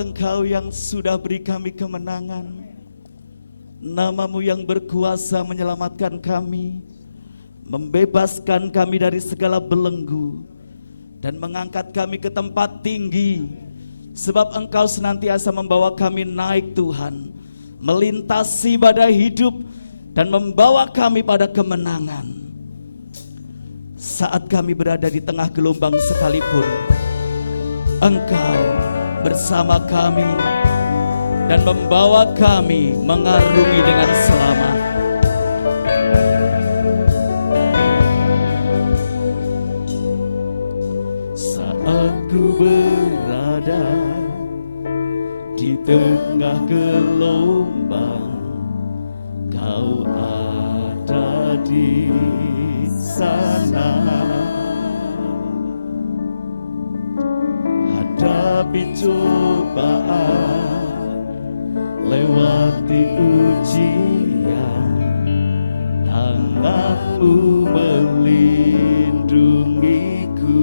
Engkau yang sudah beri kami kemenangan, Nama-Mu yang berkuasa menyelamatkan kami, membebaskan kami dari segala belenggu, dan mengangkat kami ke tempat tinggi. Sebab Engkau senantiasa membawa kami naik Tuhan, melintasi badai hidup, dan membawa kami pada kemenangan. Saat kami berada di tengah gelombang sekalipun, Engkau bersama kami dan membawa kami mengarungi dengan selamat. Saat ku berada di tengah gelombang, Kau ada di sana. Hadapi cobaan, lewati ujian, tangan-Mu melindungiku,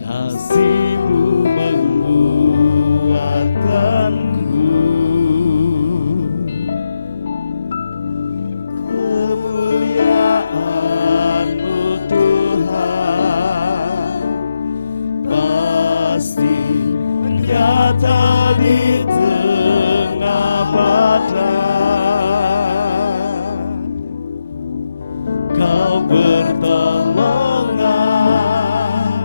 kasih-Mu menguatkanku. Kemuliaan-Mu Tuhan pasti nyata di tengah badai. Kau pertolongan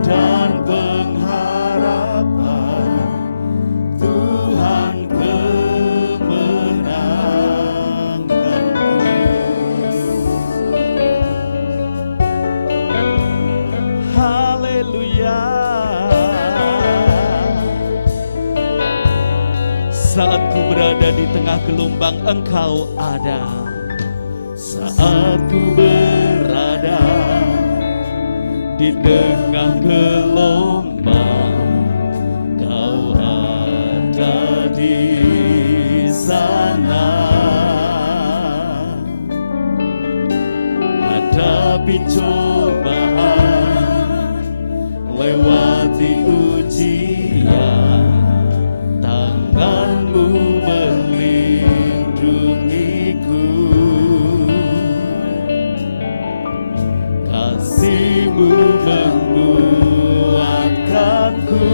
dan pengharapan, Tuhan kemenanganku. Haleluya. Saat ku berada di tengah gelombang, Engkau ada. Saat ku berada di tengah gelombang, Kau ada di sana. Hadapi cobaan, lewati ujian, tangan-Mu melindungiku, kasih-Mu menguatkanku.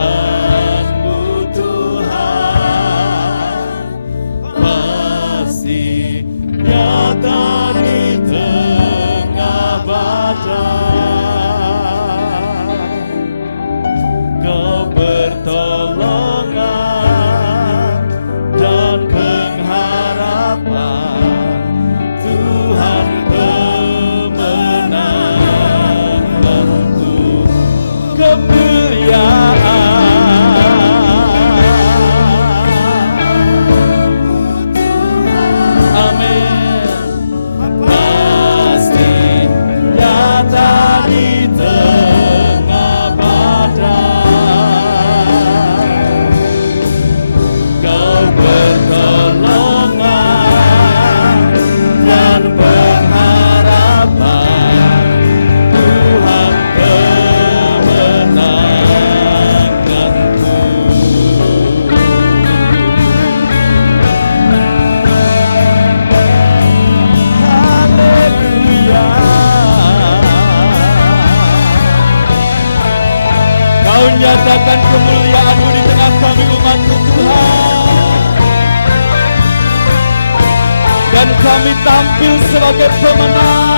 Kemuliaan-Mu Tuhan pasti nyata di tengah badai. Kau pertolongan dan pengharapan, Tuhan kemenanganku. Amin. Pasti nyata di tengah badai. Kau pertolongan dan pengharapan, Tuhan kemenanganku. Haleluya. Kau nyatakan kemuliaan-Mu di tengah kami umat-Mu Tuhan, dan kami tampil sebagai pemenang.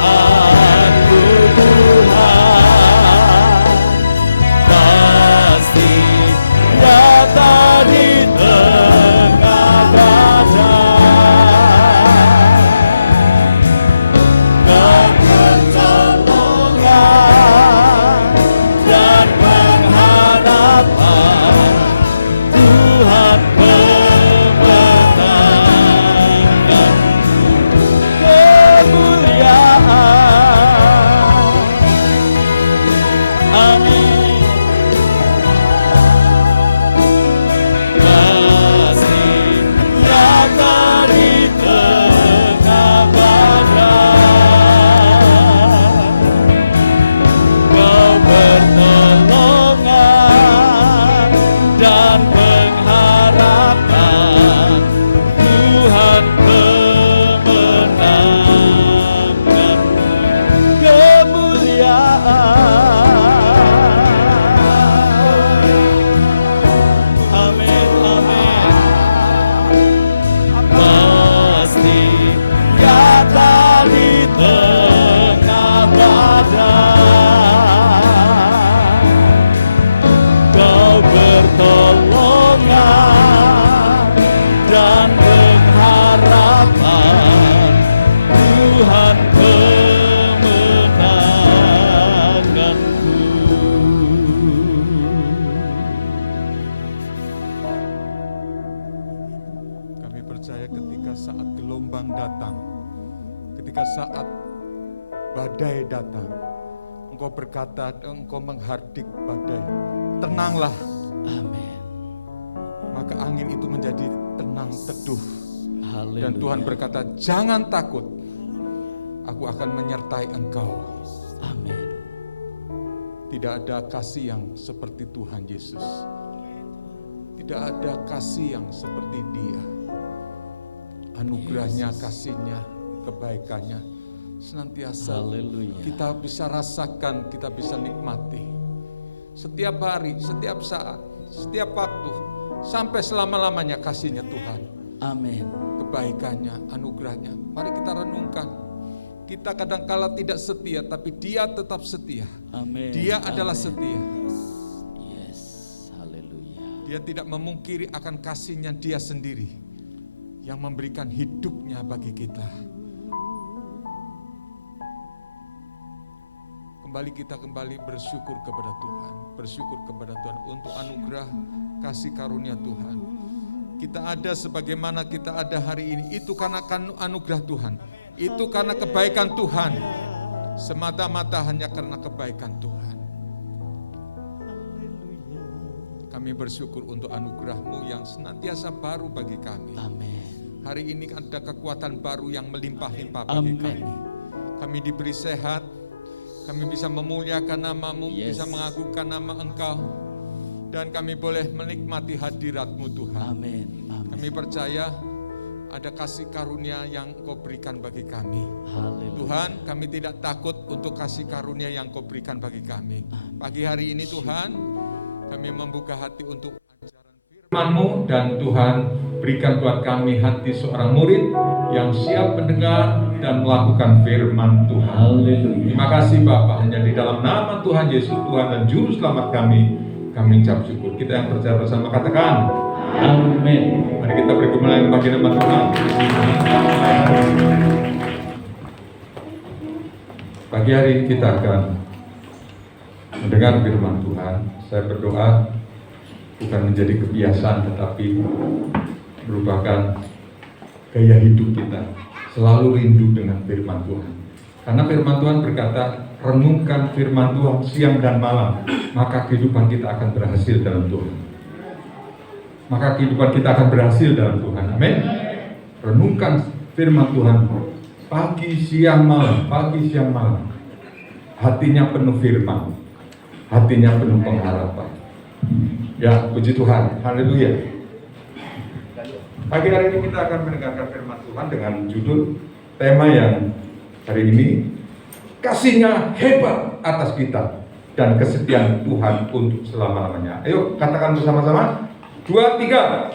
Kemuliaan-Mu Tuhan pasti nyata di tengah badai. Kau pertolongan Pada saat badai datang, Engkau berkata, Engkau menghardik badai, tenanglah. Amin. Maka angin itu menjadi tenang teduh. Haleluya. Dan Tuhan berkata, jangan takut, aku akan menyertai engkau. Amin. Tidak ada kasih yang seperti Tuhan Yesus. Tidak ada kasih yang seperti Dia. Anugerahnya, kasihnya, kebaikannya senantiasa Haleluya. kita bisa rasakan, kita bisa nikmati. Setiap hari, setiap saat, setiap waktu, sampai selama-lamanya kasihnya Tuhan. Amin. Kebaikannya, anugerahnya. Mari kita renungkan. Kita kadangkala tidak setia, tapi Dia tetap setia. Amin. Dia adalah Amin. setia. Yes. Haleluya. Dia tidak memungkiri akan kasihnya Dia sendiri yang memberikan hidupnya bagi kita. Kita kembali bersyukur kepada Tuhan, bersyukur kepada Tuhan untuk anugerah kasih karunia Tuhan. Kita ada sebagaimana kita ada hari ini, itu karena anugerah Tuhan, itu karena kebaikan Tuhan, semata-mata hanya karena kebaikan Tuhan. Kami bersyukur untuk anugerah-Mu yang senantiasa baru bagi kami. Amin. Hari ini ada kekuatan baru yang melimpah-limpah bagi kami. Kami diberi sehat, kami bisa memuliakan nama-Mu, bisa mengagungkan nama Engkau, dan kami boleh menikmati hadirat-Mu Tuhan. Amin. Kami percaya ada kasih karunia yang Engkau berikan bagi kami. Haleluya. Tuhan, kami tidak takut untuk kasih karunia yang Engkau berikan bagi kami. Pagi hari ini Tuhan, kami membuka hati untuk ajaran firman-Mu, dan Tuhan berikan buat kami hati seorang murid yang siap mendengar dan melakukan firman Tuhan. Haleluya. Terima kasih Bapa, hanya di dalam nama Tuhan Yesus, Tuhan dan Juru Selamat kami ucap syukur. Kita yang percaya bersama katakan amin. Mari kita bergembira bagi nama Tuhan. Pagi hari ini kita akan mendengar firman Tuhan. Saya berdoa bukan menjadi kebiasaan, tetapi merupakan gaya hidup kita, selalu rindu dengan firman Tuhan. Karena firman Tuhan berkata, renungkan firman Tuhan siang dan malam, maka kehidupan kita akan berhasil dalam Tuhan. Maka kehidupan kita akan berhasil dalam Tuhan. Amin. Renungkan firman Tuhan pagi, siang, malam, pagi, siang, malam. Hatinya penuh firman, hatinya penuh pengharapan. Ya, puji Tuhan. Haleluya. Pagi hari ini kita akan mendengarkan firman Tuhan dengan judul tema yang hari ini, kasihnya hebat atas kita dan kesetiaan Tuhan untuk selama-lamanya. Ayo katakan bersama-sama, 2, 3.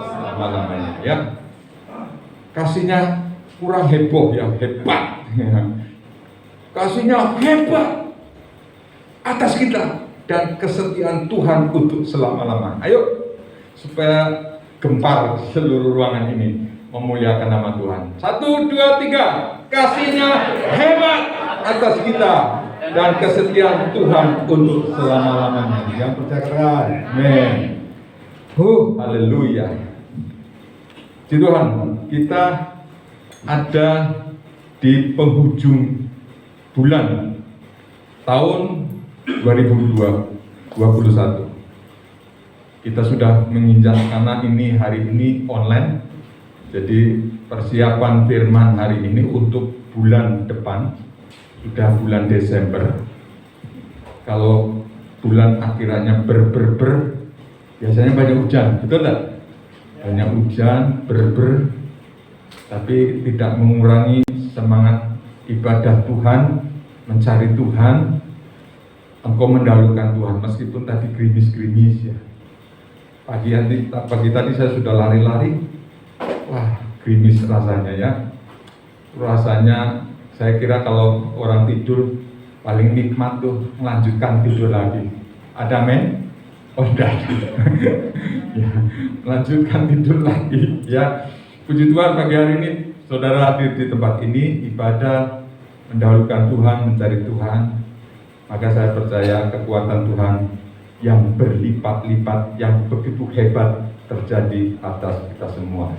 Selama-lamanya, ya. Kasihnya kurang heboh, ya, hebat. Kasihnya hebat atas kita dan kesetiaan Tuhan untuk selama-lamanya. Ayo, supaya gempar seluruh ruangan ini memuliakan nama Tuhan. 1, 2, 3. Kasihnya hebat atas kita dan kesetiaan Tuhan untuk selama-lamanya. Yang percaya, amin. Haleluya. Tuhan, kita ada di penghujung bulan tahun 2021. Kita sudah menginjak, karena ini hari ini online, jadi persiapan firman hari ini untuk bulan depan, sudah bulan Desember. Kalau bulan akhirannya biasanya banyak hujan, betul tak? Banyak hujan, tapi tidak mengurangi semangat ibadah Tuhan, mencari Tuhan. Engkau mendahulukan Tuhan, meskipun tadi gerimis-gerimis, ya. Pagi tadi saya sudah lari-lari, wah, gerimis rasanya, ya. Rasanya saya kira kalau orang tidur paling nikmat tuh melanjutkan tidur lagi. Ada men? Oh, enggak. Ya, melanjutkan tidur lagi, ya. Puji Tuhan, pagi hari ini saudara hadir di tempat ini, ibadah, mendahulukan Tuhan, mencari Tuhan. Maka saya percaya kekuatan Tuhan yang berlipat-lipat, yang begitu hebat terjadi atas kita semua.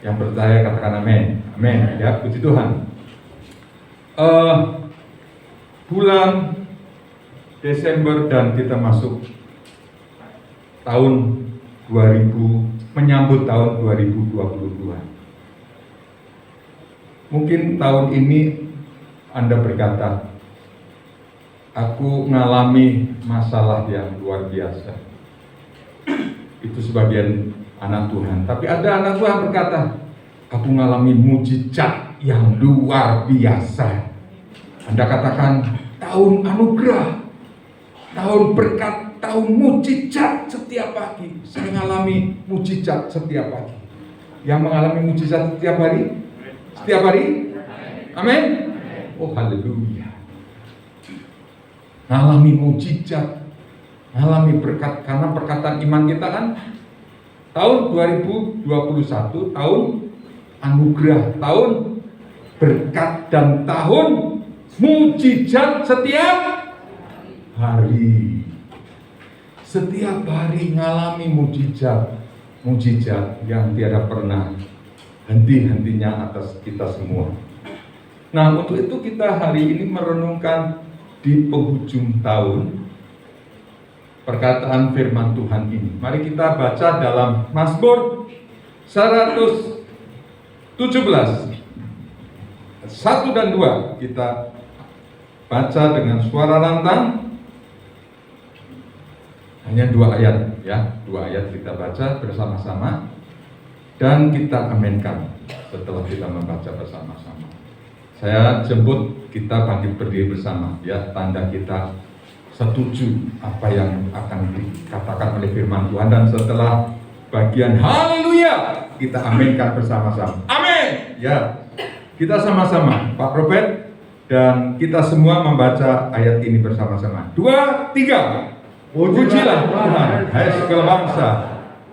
Yang percaya katakan amin. Amin. Ya, puji Tuhan. Bulan Desember dan kita masuk tahun 2000, menyambut tahun 2022. Mungkin tahun ini Anda berkata, aku mengalami masalah yang luar biasa. Itu sebagian anak Tuhan. Tapi ada anak Tuhan berkata, aku mengalami mujizat yang luar biasa. Anda katakan, tahun anugerah, tahun berkat, tahun mujizat setiap pagi. Saya mengalami mujizat setiap pagi. Yang mengalami mujizat setiap hari? Setiap hari? Amin? Oh haleluya. Mengalami mujizat, mengalami berkat. Karena perkataan iman kita kan tahun 2021, tahun anugerah, tahun berkat, dan tahun mujizat setiap hari. Setiap hari mengalami mujizat yang tiada pernah henti-hentinya atas kita semua. Nah, untuk itu kita hari ini merenungkan di penghujung tahun perkataan firman Tuhan ini. Mari kita baca dalam Mazmur 117 1 dan 2. Kita baca dengan suara lantang. Hanya 2 ayat ya, 2 ayat kita baca bersama-sama dan kita aminkan setelah kita membaca bersama-sama. Saya jemput kita bangkit berdiri bersama ya, tanda kita setuju apa yang akan dikatakan oleh firman Tuhan, dan setelah bagian haleluya kita aminkan bersama-sama. Amin. Ya. Kita sama-sama, Pak Robert, dan kita semua membaca ayat ini bersama-sama. 2, 3. Pujilah Tuhan, hai segala bangsa.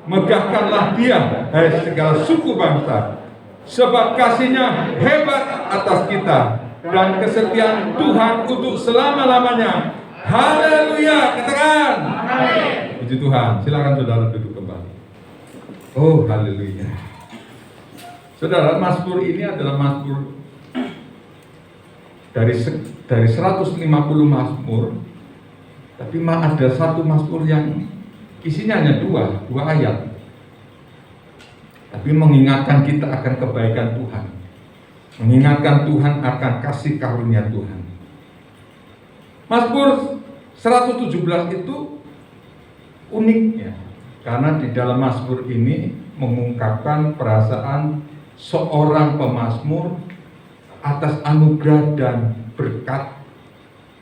Megahkanlah Dia, hai segala suku bangsa. Sebab kasih-Nya hebat atas kita, dan kesetiaan Tuhan untuk selama-lamanya. Haleluya, katakan. Amin. Puji Tuhan. Silakan saudara duduk kembali. Oh, haleluya. Saudara, Mazmur ini adalah Mazmur dari 150 Mazmur, tapi ada satu Mazmur yang isinya hanya dua ayat, tapi mengingatkan kita akan kebaikan Tuhan, mengingatkan Tuhan akan kasih karunia Tuhan. Mazmur 117 itu uniknya, karena di dalam Mazmur ini mengungkapkan perasaan seorang pemazmur atas anugerah dan berkat,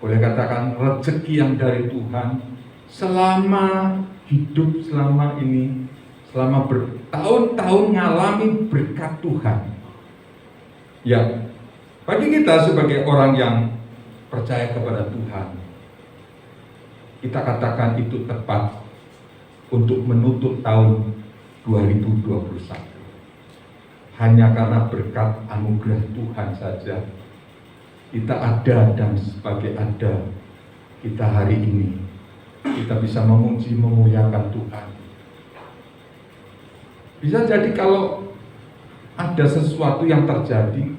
boleh katakan rezeki yang dari Tuhan selama hidup selama ini, selama bertahun-tahun mengalami berkat Tuhan. Ya, bagi kita sebagai orang yang percaya kepada Tuhan, kita katakan itu tepat untuk menutup tahun 2021. Hanya karena berkat anugerah Tuhan saja kita ada, dan sebagai ada kita hari ini kita bisa memuji memuliakan Tuhan. Bisa jadi kalau ada sesuatu yang terjadi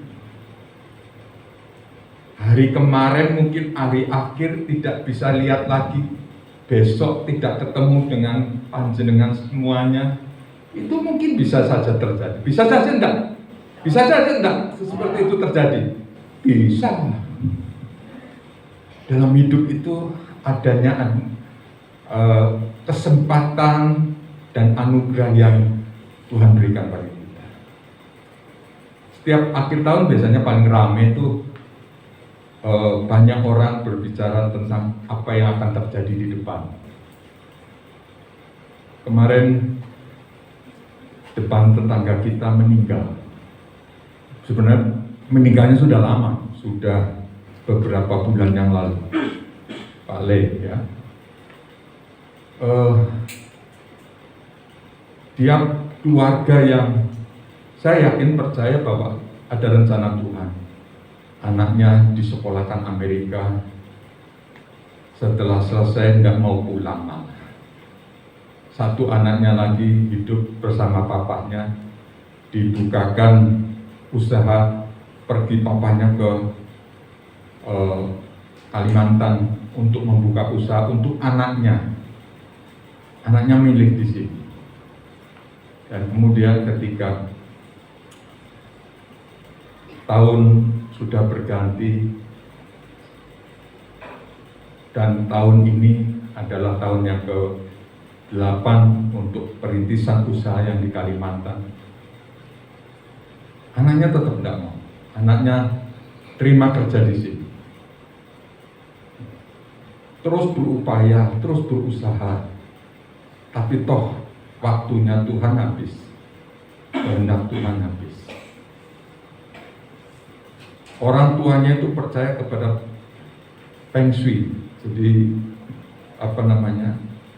hari kemarin, mungkin hari akhir tidak bisa lihat lagi, besok tidak ketemu dengan panjenengan semuanya, itu mungkin bisa saja terjadi. Bisa saja enggak? Bisa saja enggak seperti itu terjadi? Bisa. Dalam hidup itu adanya kesempatan dan anugerah yang Tuhan berikan pada kita. Setiap akhir tahun biasanya paling ramai itu banyak orang berbicara tentang apa yang akan terjadi di depan. Kemarin depan tetangga kita meninggal. Sebenarnya meninggalnya sudah lama, sudah beberapa bulan yang lalu, Pak Le ya. Dia keluarga yang saya yakin percaya bahwa ada rencana Tuhan. Anaknya disekolahkan Amerika, setelah selesai tidak mau pulang malah. Satu anaknya lagi hidup bersama papanya dibukakan usaha pergi papahnya ke Kalimantan untuk membuka usaha untuk anaknya milih di sini. Dan kemudian ketika tahun sudah berganti dan tahun ini adalah tahun yang ke-8 untuk perintisan usaha yang di Kalimantan, anaknya tetap tidak mau. Anaknya terima kerja di sini, terus berupaya, terus berusaha, tapi toh waktunya Tuhan habis, kehendak Tuhan habis. Orang tuanya itu percaya kepada Feng Shui, jadi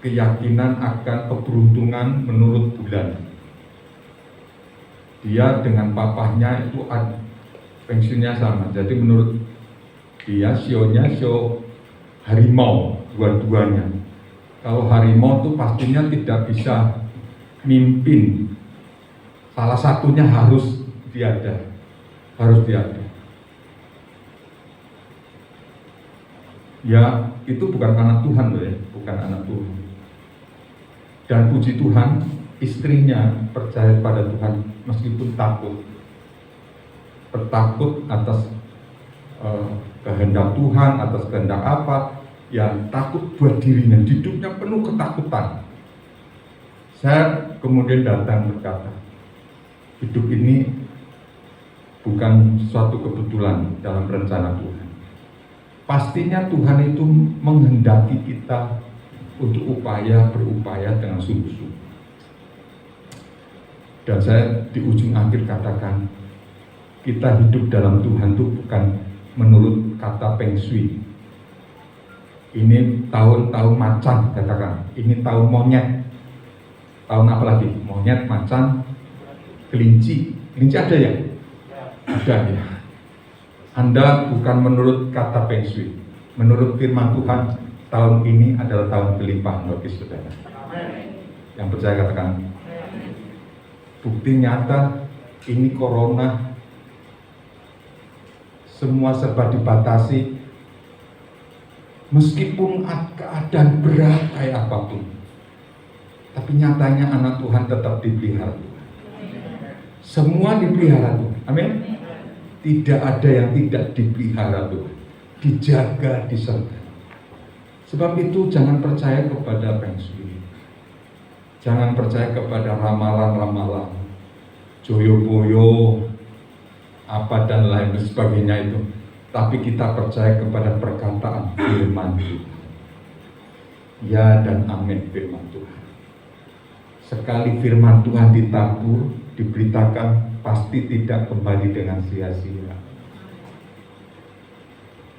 keyakinan akan keberuntungan menurut bulan. Dia dengan papahnya itu Feng Shui-nya sama, jadi menurut dia sionya sio harimau dua-duanya. Kalau harimau itu pastinya tidak bisa mimpin, salah satunya harus diada. Ya, itu bukan anak Tuhan loh ya, bukan anak Tuhan. Dan puji Tuhan, istrinya percaya pada Tuhan meskipun takut atas kehendak Tuhan, atas kehendak apa, ya takut buat dirinya, hidupnya penuh ketakutan. Saya kemudian datang berkata, hidup ini bukan suatu kebetulan dalam rencana Tuhan. Pastinya Tuhan itu menghendaki kita untuk berupaya dengan sungguh-sungguh. Dan saya di ujung akhir katakan, kita hidup dalam Tuhan itu bukan menurut kata Feng Shui. Ini tahun-tahun macan, katakan. Ini tahun monyet. Tahun apa lagi? Monyet, macan, kelinci. Kelinci ada ya? Ada ya. Anda bukan menurut kata Feng Shui. Menurut firman Tuhan, tahun ini adalah tahun kelimpahan bagi saudara. Yang percaya katakan. Bukti nyata, ini corona, semua serba dibatasi. Meskipun keadaan berat kayak apapun, tapi nyatanya anak Tuhan tetap dipelihara Tuhan. Semua dipelihara Tuhan. Amin. Tidak ada yang tidak dipelihara Tuhan, dijaga, disertai. Sebab itu jangan percaya kepada Feng Shui, jangan percaya kepada ramalan-ramalan, joyo-boyo, apa dan lain sebagainya itu. Tapi kita percaya kepada perkataan firman Tuhan. Ya dan amin firman Tuhan. Sekali firman Tuhan ditabur, diberitakan, pasti tidak kembali dengan sia-sia.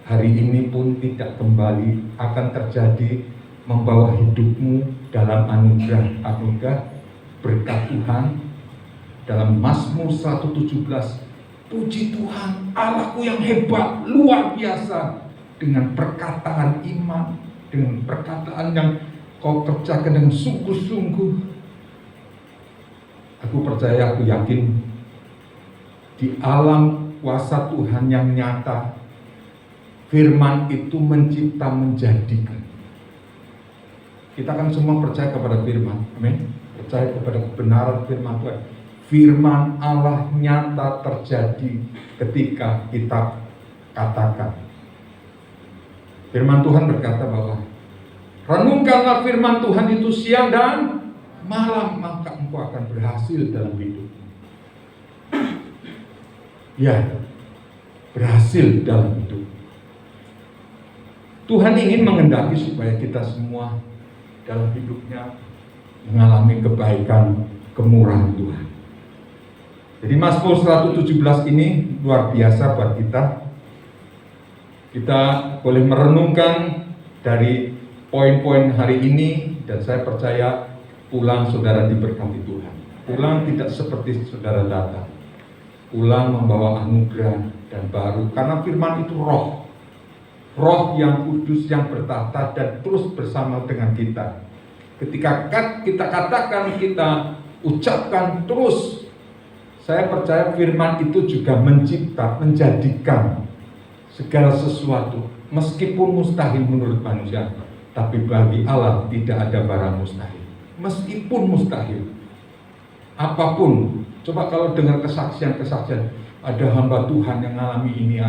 Hari ini pun tidak kembali, akan terjadi membawa hidupmu dalam anugerah berkat Tuhan. Dalam Mazmur 117, puji Tuhan, Allahku yang hebat, luar biasa, dengan perkataan iman, dengan perkataan yang kau kerjakan dengan sungguh-sungguh. Aku percaya, aku yakin, di alam kuasa Tuhan yang nyata, firman itu mencipta, menjadikan. Kita kan semua percaya kepada firman, amin. Percaya kepada kebenaran firman Tuhan. Firman Allah nyata terjadi ketika kita katakan. Firman Tuhan berkata bahwa renungkanlah firman Tuhan itu siang dan malam, maka engkau akan berhasil dalam hidup. Ya, berhasil dalam hidup. Tuhan ingin menghendaki supaya kita semua dalam hidupnya mengalami kebaikan, kemurahan Tuhan. Jadi Mazmur 117 ini luar biasa buat kita. Kita boleh merenungkan dari poin-poin hari ini, dan saya percaya pulang saudara diberkati Tuhan. Pulang tidak seperti saudara datang. Pulang membawa anugerah dan baru, karena firman itu roh. Roh yang kudus yang bertahta dan terus bersama dengan kita. Ketika kita katakan, kita ucapkan terus, saya percaya firman itu juga menjadikan segala sesuatu, meskipun mustahil menurut manusia, tapi bagi Allah tidak ada barang mustahil. Meskipun mustahil, apapun. Coba kalau dengar kesaksian-kesaksian, ada hamba Tuhan yang alami ini.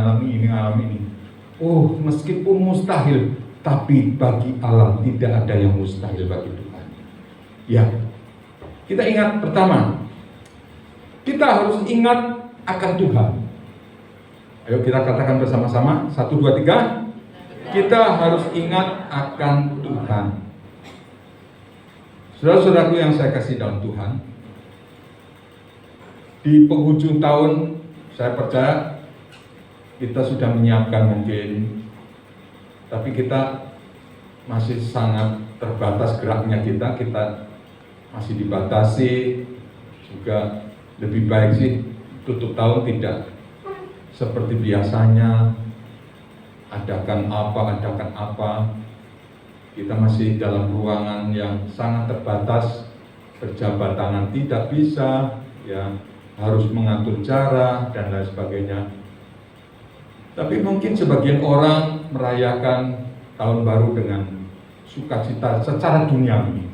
Oh, meskipun mustahil, tapi bagi Allah tidak ada yang mustahil bagi Tuhan. Ya, kita ingat pertama, kita harus ingat akan Tuhan. Ayo kita katakan bersama-sama, 1, 2, 3. Kita harus ingat akan Tuhan. Saudara-saudaraku yang saya kasih dalam Tuhan, di penghujung tahun, saya percaya kita sudah menyiapkan mungkin, tapi kita masih sangat terbatas geraknya kita masih dibatasi. Juga lebih baik sih tutup tahun tidak seperti biasanya, adakan apa. Kita masih dalam ruangan yang sangat terbatas, berjabat tangan tidak bisa, ya harus mengatur jarak dan lain sebagainya. Tapi mungkin sebagian orang merayakan tahun baru dengan sukacita secara duniawi.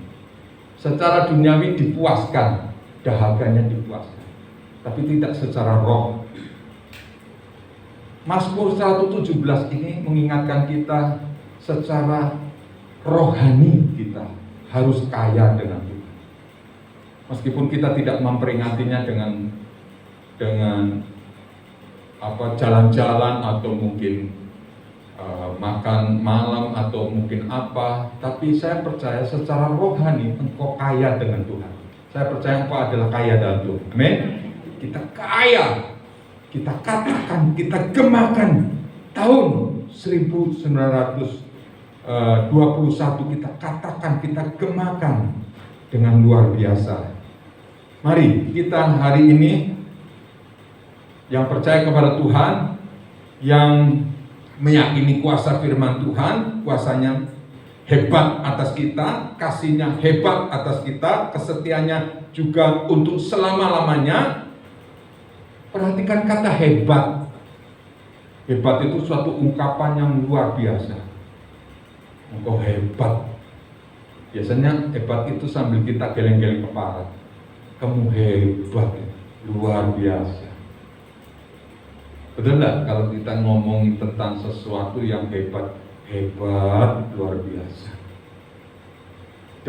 Secara duniawi dipuaskan, dahaganya dipuaskan, tapi tidak secara roh. Mazmur 117 ini mengingatkan kita secara rohani kita harus kaya dengan Tuhan. Meskipun kita tidak memperingatinya dengan jalan-jalan atau mungkin makan malam atau mungkin apa, tapi saya percaya secara rohani engkau kaya dengan Tuhan. Saya percaya engkau adalah kaya dalam Tuhan. Amin. Kita kaya. Kita katakan, kita gemakan tahun 1921, kita katakan, kita gemakan dengan luar biasa. Mari kita hari ini yang percaya kepada Tuhan, yang meyakini kuasa firman Tuhan, kuasanya hebat atas kita, kasihnya hebat atas kita, kesetiaannya juga untuk selama-lamanya. Perhatikan kata hebat. Hebat itu suatu ungkapan yang luar biasa. Engkau hebat. Biasanya hebat itu sambil kita geleng-geleng kepala. Kamu hebat, luar biasa. Betul enggak kalau kita ngomongin tentang sesuatu yang hebat, luar biasa.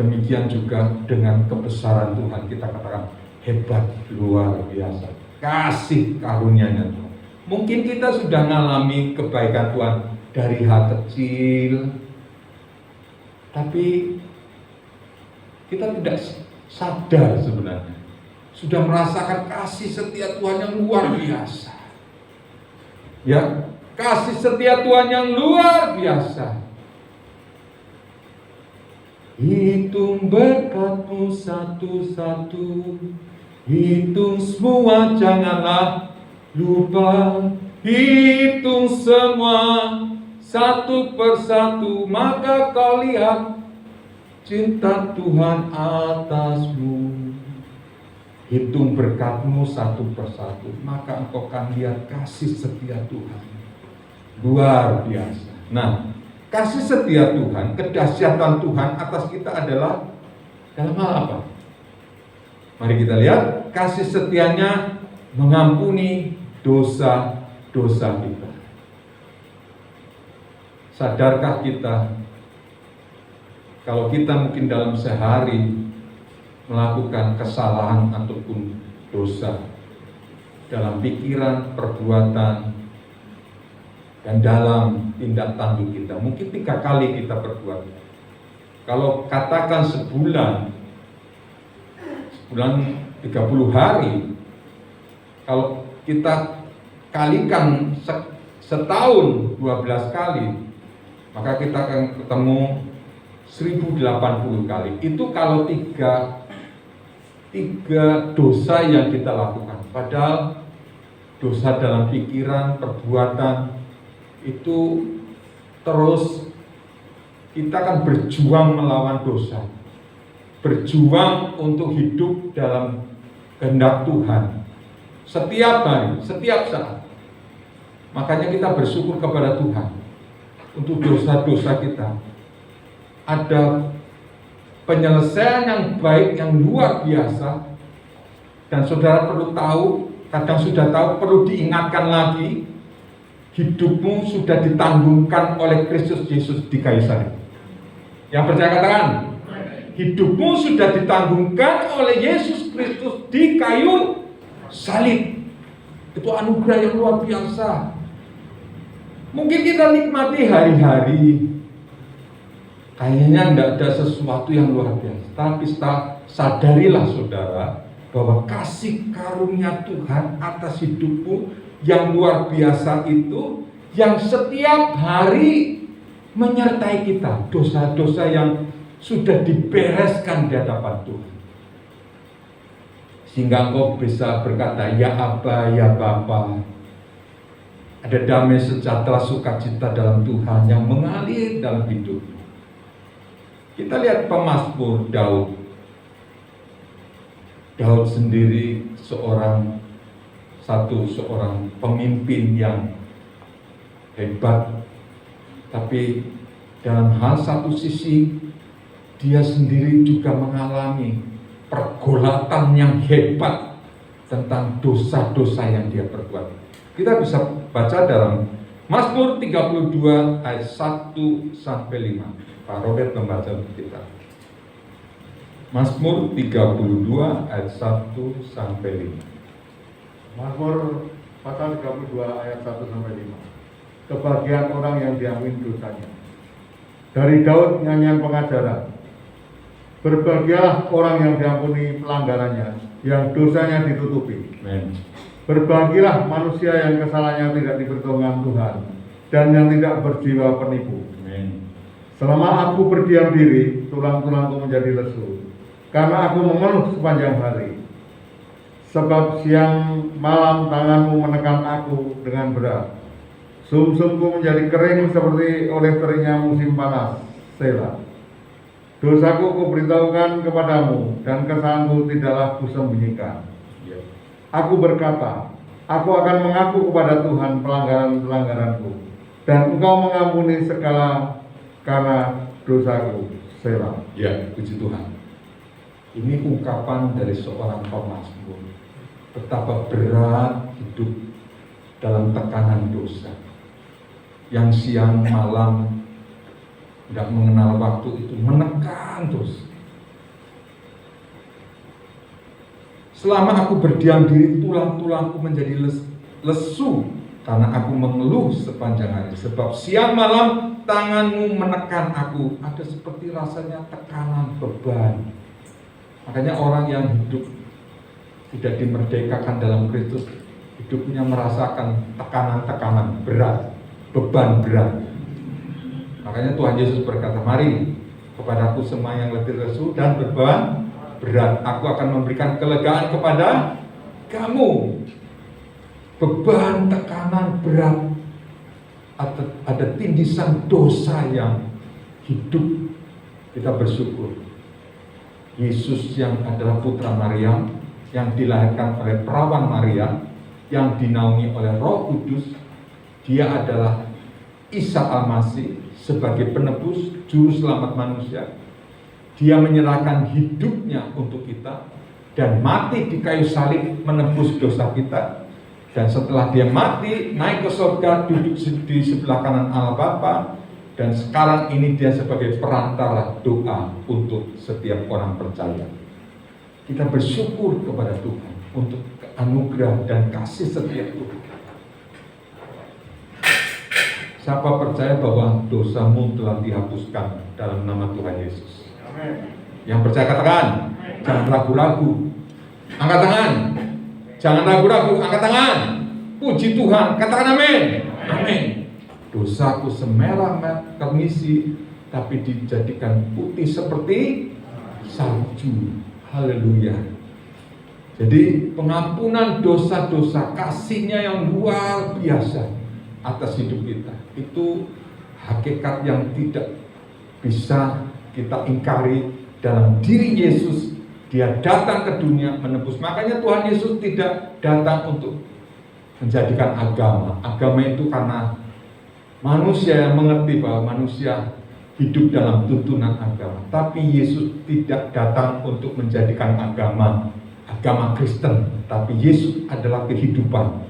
Demikian juga dengan kebesaran Tuhan, kita katakan hebat, luar biasa. Kasih karunia-Nya Tuhan. Mungkin kita sudah mengalami kebaikan Tuhan dari hal kecil, tapi kita tidak sadar sebenarnya. Sudah merasakan kasih setia Tuhan yang luar biasa. Ya, kasih setia Tuhan yang luar biasa. Hitung berkat-Mu satu-satu, hitung semua janganlah lupa, hitung semua satu persatu, maka kau lihat cinta Tuhan atasmu. Hitung berkat-Mu satu persatu, maka engkau akan lihat kasih setia Tuhan luar biasa. Nah, kasih setia Tuhan, kedahsyatan Tuhan atas kita adalah dalam hal apa? Mari kita lihat, kasih setianya mengampuni dosa-dosa kita. Sadarkah kita kalau kita mungkin dalam sehari melakukan kesalahan ataupun dosa dalam pikiran, perbuatan, dan dalam tindak tanduk kita, mungkin 3 kali kita berbuat. Kalau katakan sebulan 30 hari, kalau kita kalikan setahun 12 kali, maka kita akan ketemu 1080 kali. Itu kalau tiga dosa yang kita lakukan. Padahal dosa dalam pikiran, perbuatan itu terus kita akan berjuang melawan dosa, berjuang untuk hidup dalam kehendak Tuhan. setiap hari, setiap saat. Makanya kita bersyukur kepada Tuhan untuk dosa-dosa kita. Ada penyelesaian yang baik, yang luar biasa. Dan saudara perlu tahu, kadang sudah tahu, perlu diingatkan lagi, hidupmu sudah ditanggungkan oleh Kristus Yesus di kayu salib. Yang percaya katakan, hidupmu sudah ditanggungkan oleh Yesus Kristus di kayu salib. Itu anugerah yang luar biasa. Mungkin kita nikmati hari-hari, kayaknya tidak ada sesuatu yang luar biasa. Tapi sadarilah saudara, bahwa kasih karunia Tuhan atas hidupmu yang luar biasa itu, yang setiap hari menyertai kita, dosa-dosa yang sudah dibereskan di hadapan Tuhan. Sehingga engkau bisa berkata, ya Aba, ya Bapa. Ada damai sejahtera sukacita dalam Tuhan yang mengalir dalam hidupmu. Kita lihat pemazmur Daud. Daud sendiri seorang pemimpin yang hebat, tapi dalam hal satu sisi dia sendiri juga mengalami pergolatan yang hebat tentang dosa-dosa yang dia perbuat. Kita bisa baca dalam Mazmur 32 ayat 1 sampai 5. Pak Robert membaca untuk kita. Mazmur 32 ayat 1 sampai 5. Mazmur pasal 32 ayat 1 sampai 5. Kebahagiaan orang yang diampuni dosanya. Dari Daud nyanyian pengajaran. Berbahagialah orang yang diampuni pelanggarannya, yang dosanya ditutupi. Amen. Berbahagialah manusia yang kesalahannya tidak diperhitungkan Tuhan, dan yang tidak berjiwa penipu. Amen. Selama aku berdiam diri, tulang-tulangku menjadi lesu, karena aku mengeluh sepanjang hari. Sebab siang malam tanganmu menekan aku dengan berat. Sumsumku menjadi kering seperti oleh teringnya musim panas. Selah. Dosaku kuberitahukan kepadamu, dan kesalahanku tidaklah kusembunyikan. Aku berkata, aku akan mengaku kepada Tuhan pelanggaran-pelanggaranku, dan Engkau mengampuni segala karena dosaku. Selah. Ya, puji Tuhan. Ini ungkapan dari seorang pemazmur. Betapa berat hidup dalam tekanan dosa. Yang siang malam tidak mengenal waktu itu menekan terus. Selama aku berdiam diri, tulang-tulangku menjadi lesu karena aku mengeluh sepanjang hari. Sebab siang malam tanganmu menekan aku. Ada seperti rasanya tekanan, beban. Makanya orang yang hidup tidak dimerdekakan dalam Kristus, hidupnya merasakan tekanan-tekanan berat, beban berat. Makanya Tuhan Yesus berkata, mari kepadaku semua yang letih lesu dan beban berat, aku akan memberikan kelegaan kepada kamu. Beban, tekanan, berat, ada tindisan dosa yang hidup. Kita bersyukur Yesus yang adalah putra Maria, yang dilahirkan oleh perawan Maria, yang dinaungi oleh Roh Kudus, dia adalah Isa Al-Masih sebagai penebus juru selamat manusia. Dia menyerahkan hidupnya untuk kita dan mati di kayu salib menebus dosa kita. Dan setelah dia mati, naik ke surga, duduk di sebelah kanan Allah Bapa. Dan sekarang ini dia sebagai perantara doa untuk setiap orang percaya. Kita bersyukur kepada Tuhan untuk anugerah dan kasih setia Tuhan. Siapa percaya bahwa dosamu telah dihapuskan dalam nama Tuhan Yesus? Yang percaya katakan, jangan ragu-ragu. Angkat tangan. Jangan ragu-ragu, angkat tangan. Puji Tuhan, katakan amin. Amin. Dosaku semerah kemisi, tapi dijadikan putih seperti salju. Haleluya. Jadi pengampunan dosa-dosa, kasihnya yang luar biasa atas hidup kita. Itu hakikat yang tidak bisa kita ingkari dalam diri Yesus Dia datang ke dunia menebus. Makanya Tuhan Yesus tidak datang untuk menjadikan agama. Agama itu karena manusia yang mengerti bahwa manusia hidup dalam tuntunan agama. Tapi Yesus tidak datang untuk menjadikan agama Kristen. Tapi Yesus adalah kehidupan.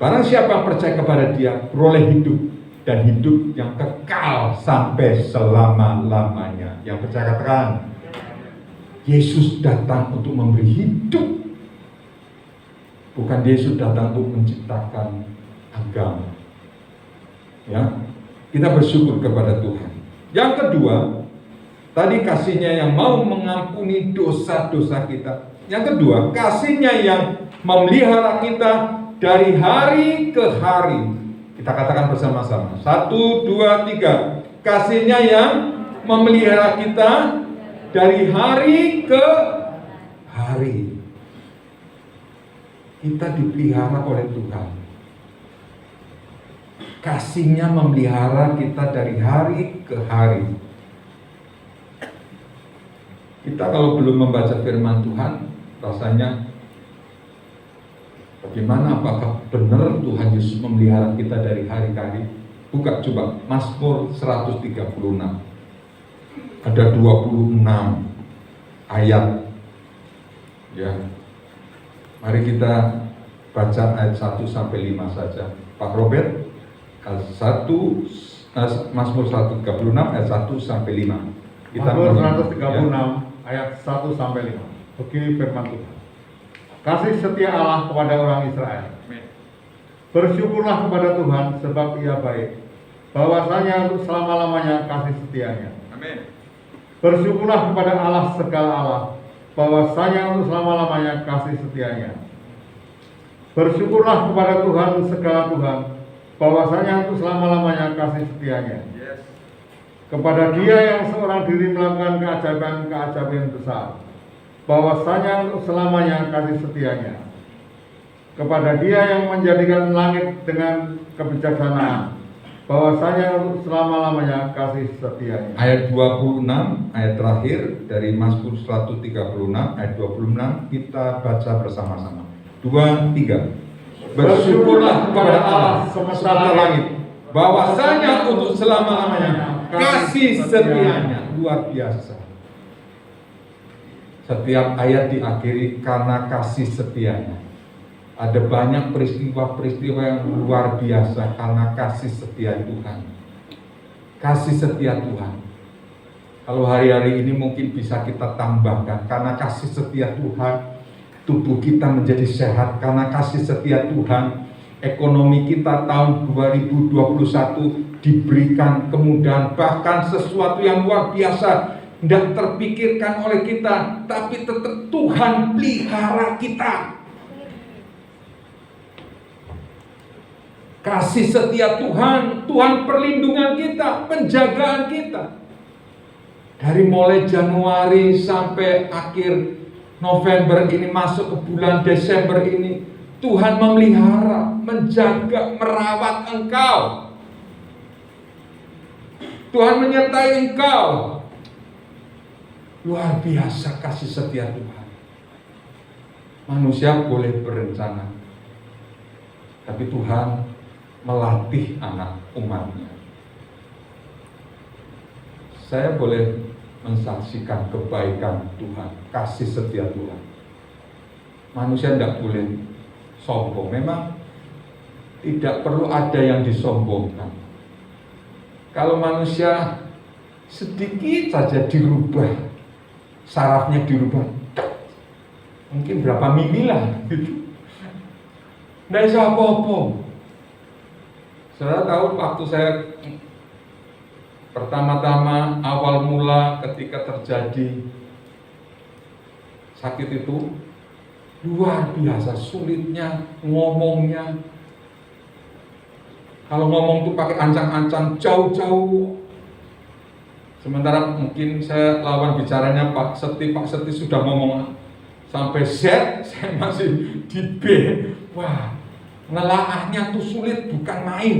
Barang siapa yang percaya kepada Dia, beroleh hidup, dan hidup yang kekal sampai selama-lamanya. Yang percaya katakan, Yesus datang untuk memberi hidup. Bukan Yesus datang untuk menciptakan agama. Ya, kita bersyukur kepada Tuhan. Yang kedua, tadi kasih-Nya yang mau mengampuni dosa-dosa kita. Yang kedua, kasih-Nya yang memelihara kita dari hari ke hari. Kita katakan bersama-sama. 1, 2, 3. Kasih-Nya yang memelihara kita dari hari ke hari. Kita dipelihara oleh Tuhan. Kasih-Nya memelihara kita dari hari ke hari. Kita kalau belum membaca firman Tuhan, rasanya bagaimana, apakah benar Tuhan Yesus memelihara kita dari hari ke hari? Buka coba Mazmur 136. Ada 26 ayat. Ya. Mari kita baca ayat 1 sampai 5 saja. Pak Robert, Mazmur 136 ayat 1 sampai 5. Mazmur 136 ayat 1 sampai 5. Begini firman Tuhan. Kasih setia Allah kepada orang Israel. Bersyukurlah kepada Tuhan sebab Ia baik. Bahwasanya untuk selama-lamanya kasih setianya. Amin. Bersyukurlah kepada Allah segala Allah, bahwasanya untuk selama-lamanya kasih setianya. Bersyukurlah kepada Tuhan segala Tuhan, bahwasanya untuk selama-lamanya kasih setianya. Kepada Dia yang seorang diri melakukan keajaiban-keajaiban besar, bahwasanya untuk selamanya kasih setianya. Kepada Dia yang menjadikan langit dengan kebijaksanaan, bahwasanya untuk selama-lamanya kasih setianya. Ayat 26, ayat terakhir dari Mazmur 136, ayat 26, kita baca bersama-sama. 2, 3. Bersyukurlah kepada Allah semesta langit, bahwasanya untuk selama-lamanya kasih setianya. Luar biasa. Setiap ayat diakhiri karena kasih setianya. Ada banyak peristiwa-peristiwa yang luar biasa karena kasih setia Tuhan. Kasih setia Tuhan. Kalau hari-hari ini mungkin bisa kita tambahkan, karena kasih setia Tuhan, tubuh kita menjadi sehat. Karena kasih setia Tuhan, ekonomi kita tahun 2021 diberikan kemudahan, bahkan sesuatu yang luar biasa tidak terpikirkan oleh kita, tapi tetap Tuhan pelihara kita. Kasih setia Tuhan, Tuhan perlindungan kita, penjagaan kita. Dari mulai Januari sampai akhir November ini, masuk ke bulan Desember ini, Tuhan memelihara, menjaga, merawat engkau. Tuhan menyertai engkau. Luar biasa kasih setia Tuhan. Manusia boleh berencana, tapi Tuhan melatih anak umatnya. Saya boleh mensaksikan kebaikan Tuhan, kasih setia Tuhan. Manusia tidak boleh sombong. Memang tidak perlu ada yang disombongkan. Kalau manusia sedikit saja dirubah, sarafnya dirubah, mungkin berapa mili lah gitu. Tidak bisa apa-apa. Saudara tahu waktu saya pertama-tama awal mula ketika terjadi sakit itu, luar biasa sulitnya ngomongnya. Kalau ngomong tuh pakai ancang-ancang jauh-jauh. Sementara mungkin saya lawan bicaranya Pak Seti sudah ngomong sampai Z, saya masih di B. Wah, nelaahnya tuh sulit, bukan main.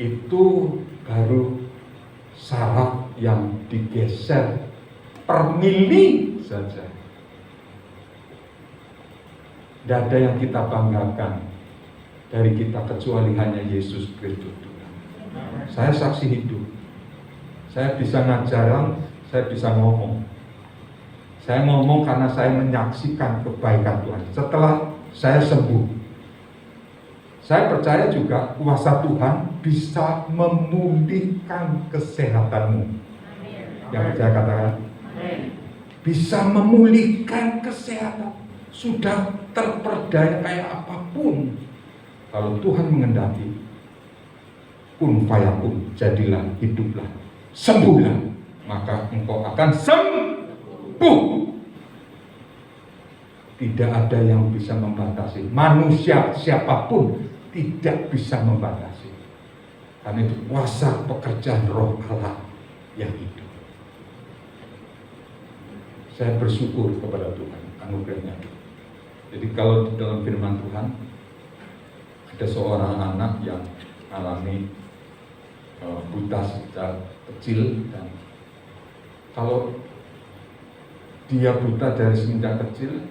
Itu baru saraf yang digeser per mili saja. Tidak ada yang kita banggakan dari kita kecuali hanya Yesus Kristus Tuhan. Saya saksi hidup. Saya bisa ngajaran, saya bisa ngomong. Saya ngomong karena saya menyaksikan kebaikan Tuhan. Setelah saya sembuh, saya percaya juga kuasa Tuhan bisa memulihkan kesehatanmu. Yang saya katakan, bisa memulihkan kesehatan. Sudah terperdaya kayak apapun, kalau Tuhan mengendaki, kun fayakun, jadilah, hiduplah, sembuhlah, maka engkau akan sembuh. Tidak ada yang bisa membatasi. Manusia siapapun tidak bisa membatasi. Karena itu kuasa pekerjaan Roh Allah yang hidup. Saya bersyukur kepada Tuhan anugerahnya. Jadi kalau di dalam firman Tuhan ada seorang anak yang alami buta sejak kecil, dan kalau dia buta dari semenjak kecil,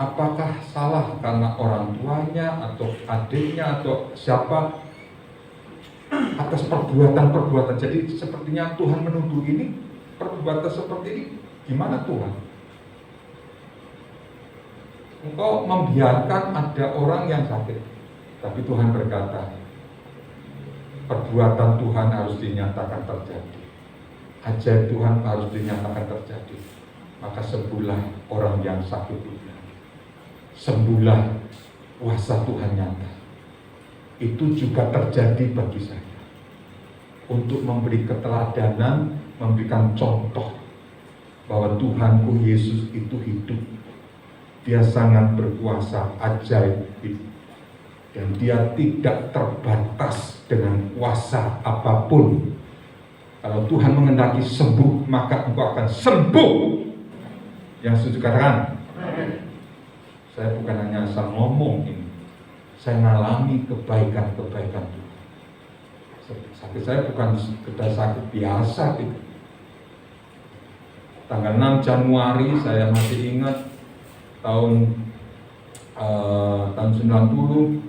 apakah salah karena orang tuanya atau adiknya atau siapa atas perbuatan-perbuatan? Jadi sepertinya Tuhan menuduh ini, perbuatan seperti ini gimana Tuhan? Engkau membiarkan ada orang yang sakit, tapi Tuhan berkata, perbuatan Tuhan harus dinyatakan terjadi, ajaib Tuhan harus dinyatakan terjadi. Maka sembuhlah orang yang sakit itu, sembuhlah, kuasa Tuhan nyata. Itu juga terjadi bagi saya, untuk memberi keteladanan, memberikan contoh bahwa Tuhanku Yesus itu hidup. Dia sangat berkuasa, ajaib, dan dia tidak terbatas dengan kuasa apapun. Kalau Tuhan mengendaki sembuh, maka engkau akan sembuh. Yang setuju katakan. Saya bukan hanya asal ngomong ini, saya mengalami kebaikan-kebaikan Tuhan. Sakit saya bukan sekedar sakit biasa gitu. Tanggal 6 Januari saya masih ingat, tahun 90,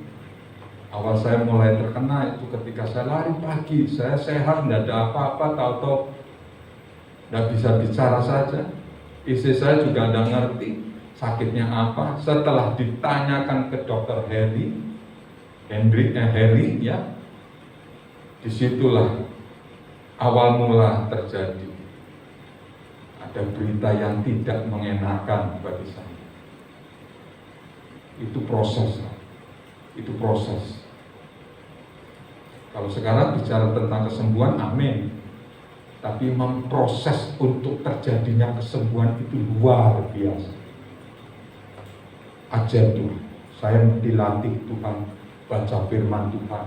awal saya mulai terkena itu ketika saya lari pagi. Saya sehat, tidak ada apa-apa, tahu-tahu tidak bisa bicara saja. Istri saya juga tidak ngerti sakitnya apa. Setelah ditanyakan ke dokter Henry ya, disitulah awal mula terjadi. Ada berita yang tidak mengenakan bagi saya. Itu proses. Kalau sekarang bicara tentang kesembuhan, amin. Tapi memproses untuk terjadinya kesembuhan itu luar biasa. Ajaib Tuhan. Saya dilatih Tuhan baca firman Tuhan,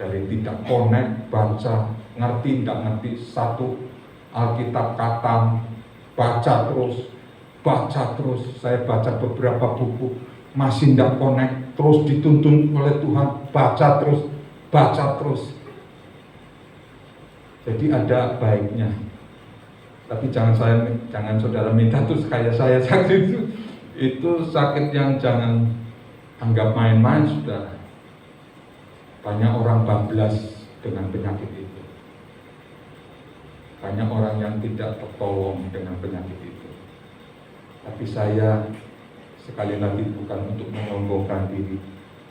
dari tidak connect, baca, ngerti, tidak ngerti, satu Alkitab katam, baca terus. Saya baca beberapa buku, masih tidak connect, terus dituntun oleh Tuhan, baca terus. Jadi ada baiknya. Tapi jangan saudara minta terus kayak saya sakit itu sakit yang jangan anggap main-main, saudara. Banyak orang bablas dengan penyakit itu. Banyak orang yang tidak tertolong dengan penyakit itu. Tapi saya sekali lagi bukan untuk menyombongkan diri,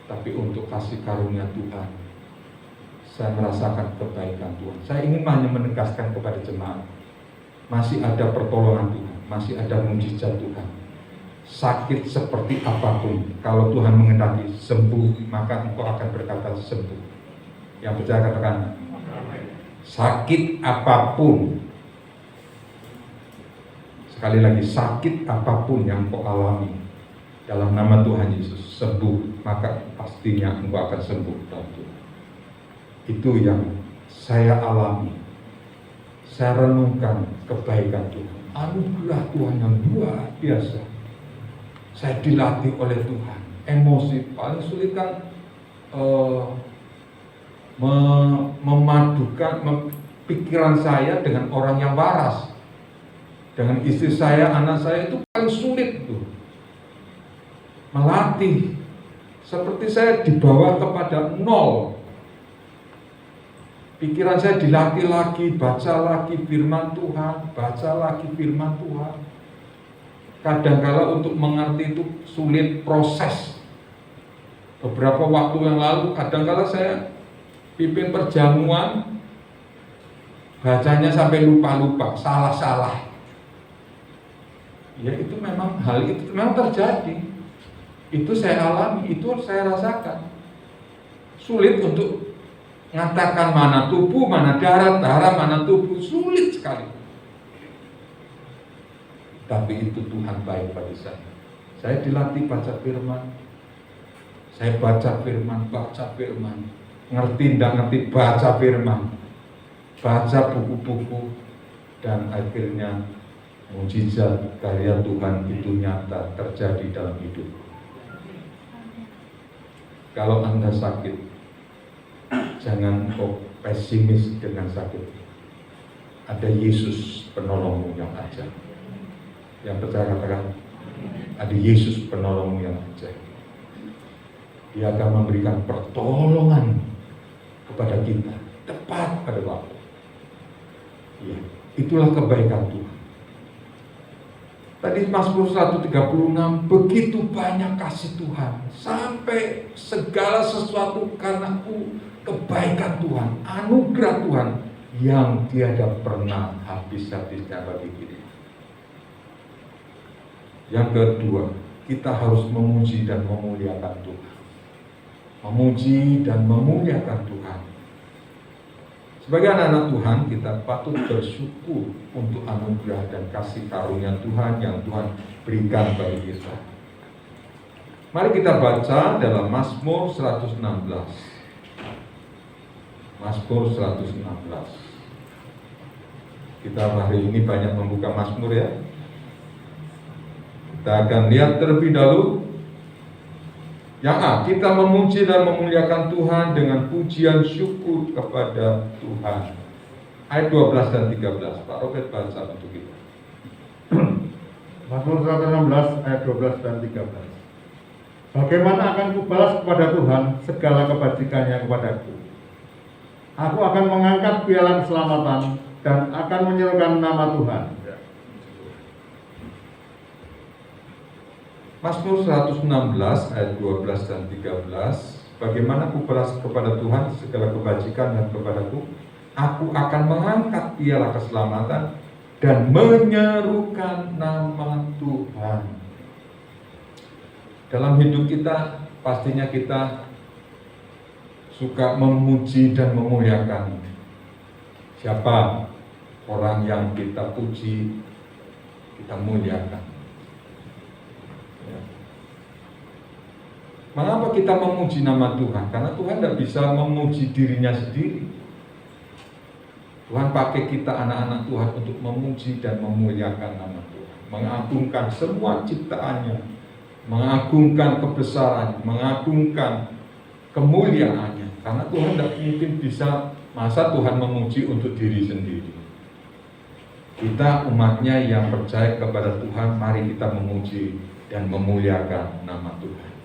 tapi untuk kasih karunia Tuhan. Saya merasakan kebaikan Tuhan. Saya ingin hanya menegaskan kepada jemaat, masih ada pertolongan Tuhan, masih ada mujizat Tuhan. Sakit seperti apapun, kalau Tuhan mengendaki sembuh, maka engkau akan berkata sembuh. Yang percaya katakan, sakit apapun. Sekali lagi, sakit apapun yang engkau alami, dalam nama Tuhan Yesus, sembuh, maka pastinya engkau akan sembuh. Itu yang saya alami. Saya renungkan kebaikan Tuhan, anugerah Tuhan yang luar biasa. Saya dilatih oleh Tuhan. Emosi paling sulit kan memadukan pikiran saya dengan orang yang waras, dengan istri saya, anak saya, itu paling sulit tuh. melatih. Seperti saya dibawa kepada nol. Pikiran saya dilatih lagi, baca lagi firman Tuhan, baca lagi firman Tuhan. Kadangkala untuk mengerti itu sulit proses. Beberapa waktu yang lalu, kadangkala saya pimpin perjamuan, bacanya sampai lupa-lupa, salah-salah. Ya itu memang hal itu memang terjadi. Itu saya alami, itu saya rasakan. Sulit untuk mengatakan mana tubuh, mana darah, mana tubuh, sulit sekali. Tapi itu Tuhan baik bagi saya. Saya dilatih baca firman. Saya baca firman, ngerti tidak ngerti baca firman, baca buku-buku, dan akhirnya mujizat karya Tuhan itu nyata terjadi dalam hidup. Kalau Anda sakit, jangan pesimis dengan sakit. Ada Yesus penolongmu yang ajaib. Yang percaya katakan, ada Yesus penolongmu yang ajaib. Dia akan memberikan pertolongan kepada kita tepat pada waktu. Ya, itulah kebaikan Tuhan. Tadi Mazmur 136, begitu banyak kasih Tuhan, sampai segala sesuatu karena kebaikan Tuhan, anugerah Tuhan yang tiada pernah habis-habisnya bagi kita. Yang kedua, kita harus memuji dan memuliakan Tuhan. Memuji dan memuliakan Tuhan. Sebagai anak-anak Tuhan, kita patut bersyukur untuk anugerah dan kasih karunia Tuhan yang Tuhan berikan bagi kita. Mari kita baca dalam Mazmur 116. Mazmur 116. Kita hari ini banyak membuka Mazmur ya. Kita akan lihat terlebih dahulu. Yang A, kita memuji dan memuliakan Tuhan dengan pujian syukur kepada Tuhan. Ayat 12 dan 13. Pak Robert baca untuk kita. Mazmur 116 ayat 12 dan 13. Bagaimana akan kubalas kepada Tuhan segala kebajikannya kepadaku? Aku akan mengangkat piala keselamatan dan akan menyerukan nama Tuhan. Mazmur 116 ayat 12 dan 13. Bagaimana ku balas kepada Tuhan segala kebajikan dan kepadaku? Aku akan mengangkat piala keselamatan dan menyerukan nama Tuhan. Dalam hidup kita, pastinya kita suka memuji dan memuliakan. Siapa orang yang kita puji, kita muliakan. Mengapa kita memuji nama Tuhan? Karena Tuhan tidak bisa memuji dirinya sendiri. Tuhan pakai kita anak-anak Tuhan untuk memuji dan memuliakan nama Tuhan. Mengagungkan semua ciptaannya. Mengagungkan kebesarannya. Mengagungkan kemuliaannya. Karena Tuhan tidak mungkin bisa, masa Tuhan memuji untuk diri sendiri. Kita umatnya yang percaya kepada Tuhan, mari kita memuji dan memuliakan nama Tuhan.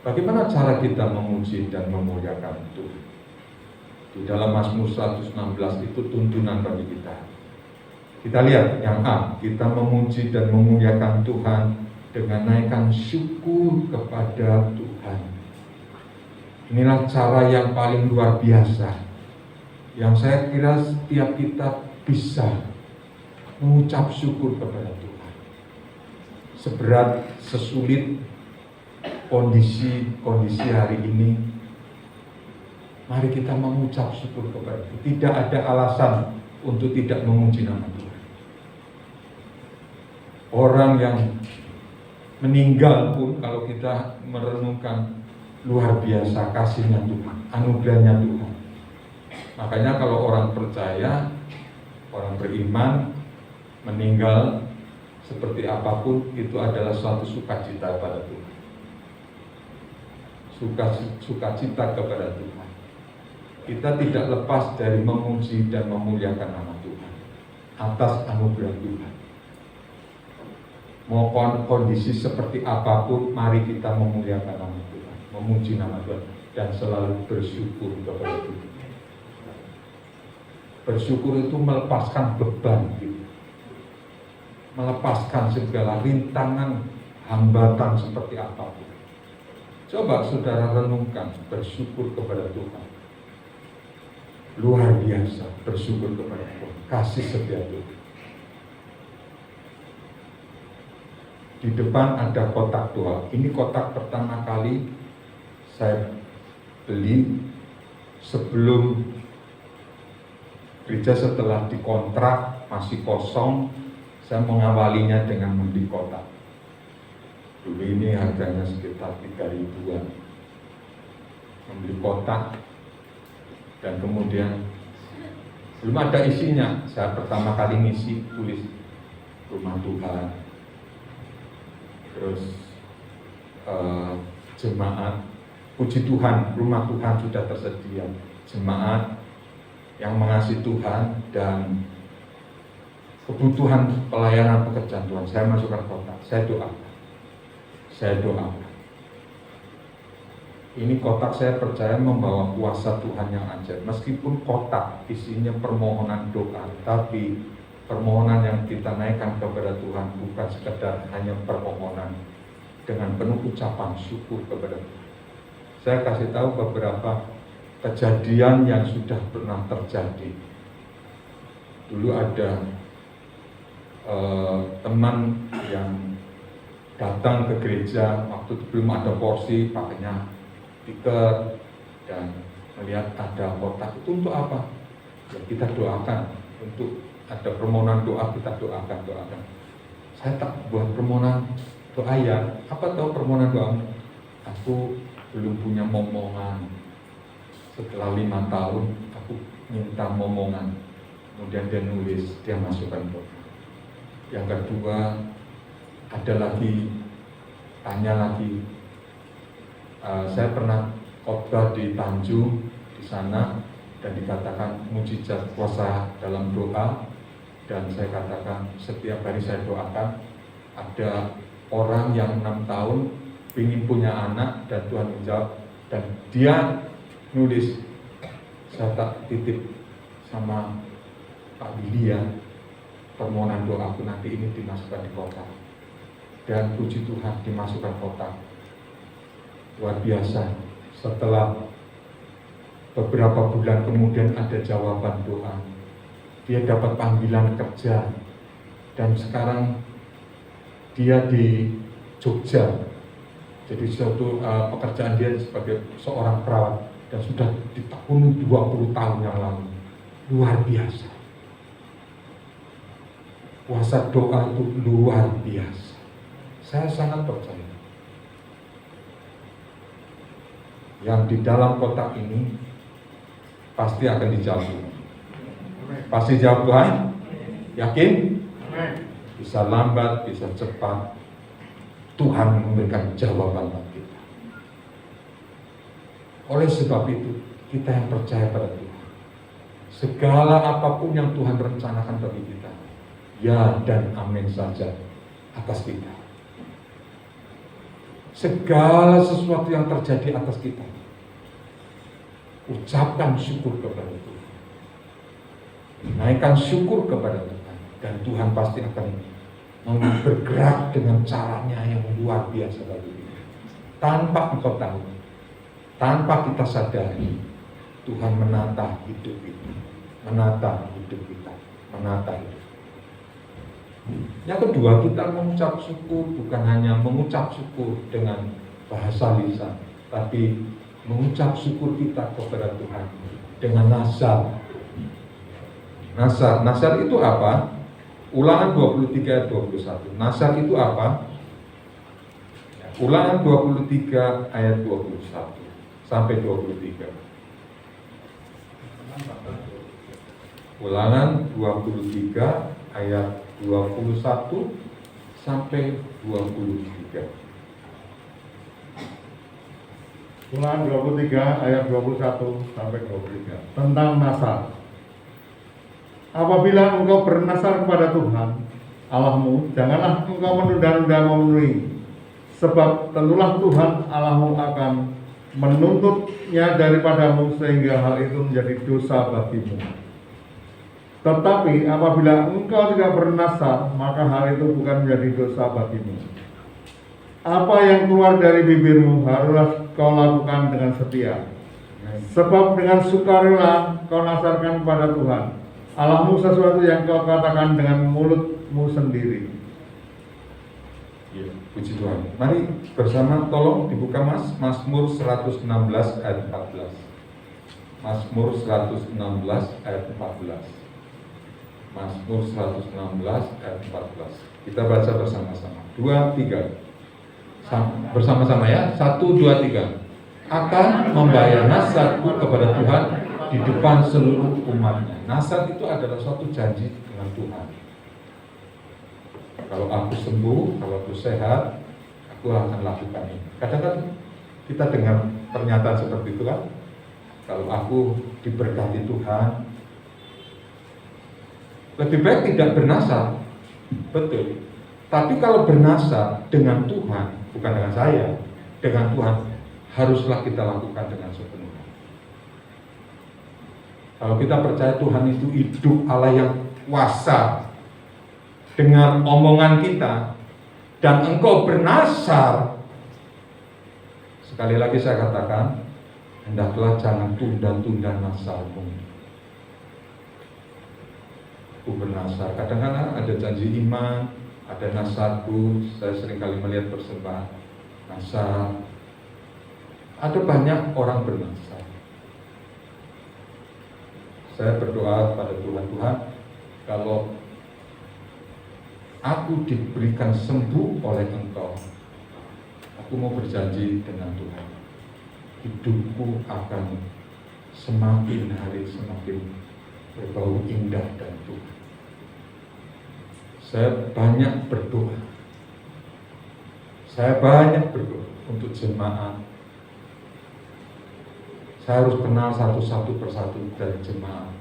Bagaimana cara kita memuji dan memuliakan Tuhan? Di dalam Mazmur 116 itu tuntunan bagi kita. Kita lihat yang A, kita memuji dan memuliakan Tuhan dengan naikkan syukur kepada Tuhan. Inilah cara yang paling luar biasa, yang saya kira setiap kita bisa mengucap syukur kepada Tuhan. Seberat, sesulit kondisi hari ini, mari kita mengucap syukur kepada Tuhan. Tidak ada alasan untuk tidak memuji nama Tuhan. Orang yang meninggal pun kalau kita merenungkan, luar biasa kasihnya Tuhan, anugerahnya Tuhan. Makanya kalau orang percaya, orang beriman meninggal seperti apapun, itu adalah suatu sukacita pada Tuhan. Sukacita kepada Tuhan. Kita tidak lepas dari memuji dan memuliakan nama Tuhan atas anugerah Tuhan. mau kondisi seperti apapun, mari kita memuliakan nama Tuhan, memuji nama Tuhan, dan selalu bersyukur kepada Tuhan. Bersyukur itu melepaskan beban, gitu. Melepaskan segala rintangan, hambatan seperti apapun. Coba saudara renungkan, bersyukur kepada Tuhan. Luar biasa, bersyukur kepada Tuhan, kasih setia Tuhan. Di depan ada kotak doa. Ini kotak pertama kali saya beli sebelum gereja, setelah dikontrak masih kosong. Saya mengawalinya dengan membeli kotak. Dulu ini harganya sekitar 3 ribuan. Membeli kotak, dan kemudian belum ada isinya. Saya pertama kali ngisi, tulis rumah Tuhan, terus jemaat. Puji Tuhan, rumah Tuhan sudah tersedia, jemaat yang mengasihi Tuhan, dan kebutuhan pelayanan pekerjaan Tuhan. Saya masukkan kotak, saya doakan. Ini kotak saya percaya membawa kuasa Tuhan yang ajaib. Meskipun kotak isinya permohonan doa, tapi permohonan yang kita naikkan kepada Tuhan bukan sekedar hanya permohonan, dengan penuh ucapan syukur kepada Tuhan. Saya kasih tahu beberapa kejadian yang sudah pernah terjadi. Dulu ada teman yang datang ke gereja waktu belum ada porsi, pakainya speaker, dan melihat ada kotak. Itu untuk apa? Ya, kita doakan, untuk ada permohonan doa, kita doakan. Saya tak buat permohonan doa ya. Apa tahu permohonan doa? Aku belum punya momongan. Setelah 5 tahun aku minta momongan. Kemudian dia nulis, dia masukkan doa. Yang kedua, ada lagi, tanya lagi. Saya pernah khotbah di Tanjung, di sana, dan dikatakan mujizat kuasa dalam doa. Dan saya katakan setiap hari saya doakan, ada orang yang 6 tahun ingin punya anak, dan Tuhan menjawab, dan dia nulis, saya tak titip sama Pak Billy ya, permohonan doaku nanti ini dimasukkan di kotak. Dan puji Tuhan, dimasukkan kotak. Luar biasa. Setelah beberapa bulan kemudian ada jawaban doa. Dia dapat panggilan kerja, dan sekarang dia di Jogja. Jadi suatu pekerjaan dia sebagai seorang perawat, dan sudah ditekuni 20 tahun yang lalu. Luar biasa. Kuasa doa itu luar biasa. Saya sangat percaya. Yang di dalam kotak ini pasti akan dijawab. Pasti jawab Tuhan? Yakin? Bisa lambat, bisa cepat, Tuhan memberikan jawaban bagi kita. Oleh sebab itu, kita yang percaya pada Tuhan, segala apapun yang Tuhan rencanakan bagi kita, ya dan amin saja atas kita. Segala sesuatu yang terjadi atas kita, ucapkan syukur kepada Tuhan, naikkan syukur kepada Tuhan, dan Tuhan pasti akan bergerak dengan caranya yang luar biasa bagi kita. Tanpa engkau tahu, tanpa kita sadari, Tuhan menata hidup kita, menata hidup kita, menata hidup. Yang kedua, kita mengucap syukur bukan hanya mengucap syukur dengan bahasa lisan, tapi mengucap syukur kita kepada Tuhan dengan nazar. Nazar itu apa? Ulangan 23 ayat 21. Nazar itu apa? Ulangan 23 ayat 21 sampai 23. Ulangan 23 ayat 21 sampai 23. Ulangan 23 ayat 21 sampai 23 tentang nazar. Apabila engkau bernazar kepada Tuhan, Allahmu, janganlah engkau menunda-nunda memenuhi, sebab tentulah Tuhan Allahmu akan menuntutnya daripadamu sehingga hal itu menjadi dosa bagimu. Tetapi apabila engkau tidak bernasar, maka hal itu bukan menjadi dosa bagimu. Apa yang keluar dari bibirmu haruslah kau lakukan dengan setia. Sebab dengan sukarela kau nasarkan kepada Tuhan Allahmu sesuatu yang kau katakan dengan mulutmu sendiri. Ya, puji Tuhan. Mari bersama tolong dibuka Mazmur 116 ayat 14. Mazmur 116 ayat 14. Mazmur 116 ayat 14. Kita baca bersama-sama. 2, 3. Bersama-sama ya. 1, 2, 3. Akan membayar nasarku kepada Tuhan di depan seluruh umatnya. Nasar itu adalah suatu janji dengan Tuhan. Kalau aku sembuh, kalau aku sehat, aku akan lakukan ini. Kadang-kadang kita dengar pernyataan seperti itu kan. Kalau aku diberkati Tuhan, lebih baik tidak bernasar. Betul. Tapi kalau bernasar dengan Tuhan, bukan dengan saya, dengan Tuhan, haruslah kita lakukan dengan sepenuhnya. Kalau kita percaya Tuhan itu hidup, Allah yang kuasa, dengan omongan kita, dan engkau bernasar, sekali lagi saya katakan, hendaklah jangan tunda-tunda nasarmu. Aku bernasar, kadang-kadang ada janji iman, ada nasarku, saya seringkali melihat persembahan nasar. Ada banyak orang bernasar. Saya berdoa pada Tuhan, kalau aku diberikan sembuh oleh Engkau, aku mau berjanji dengan Tuhan, hidupku akan semakin hari semakin berbau indah dan Tuhan. Saya banyak berdoa. Untuk jemaat. Saya harus kenal satu persatu dari jemaat.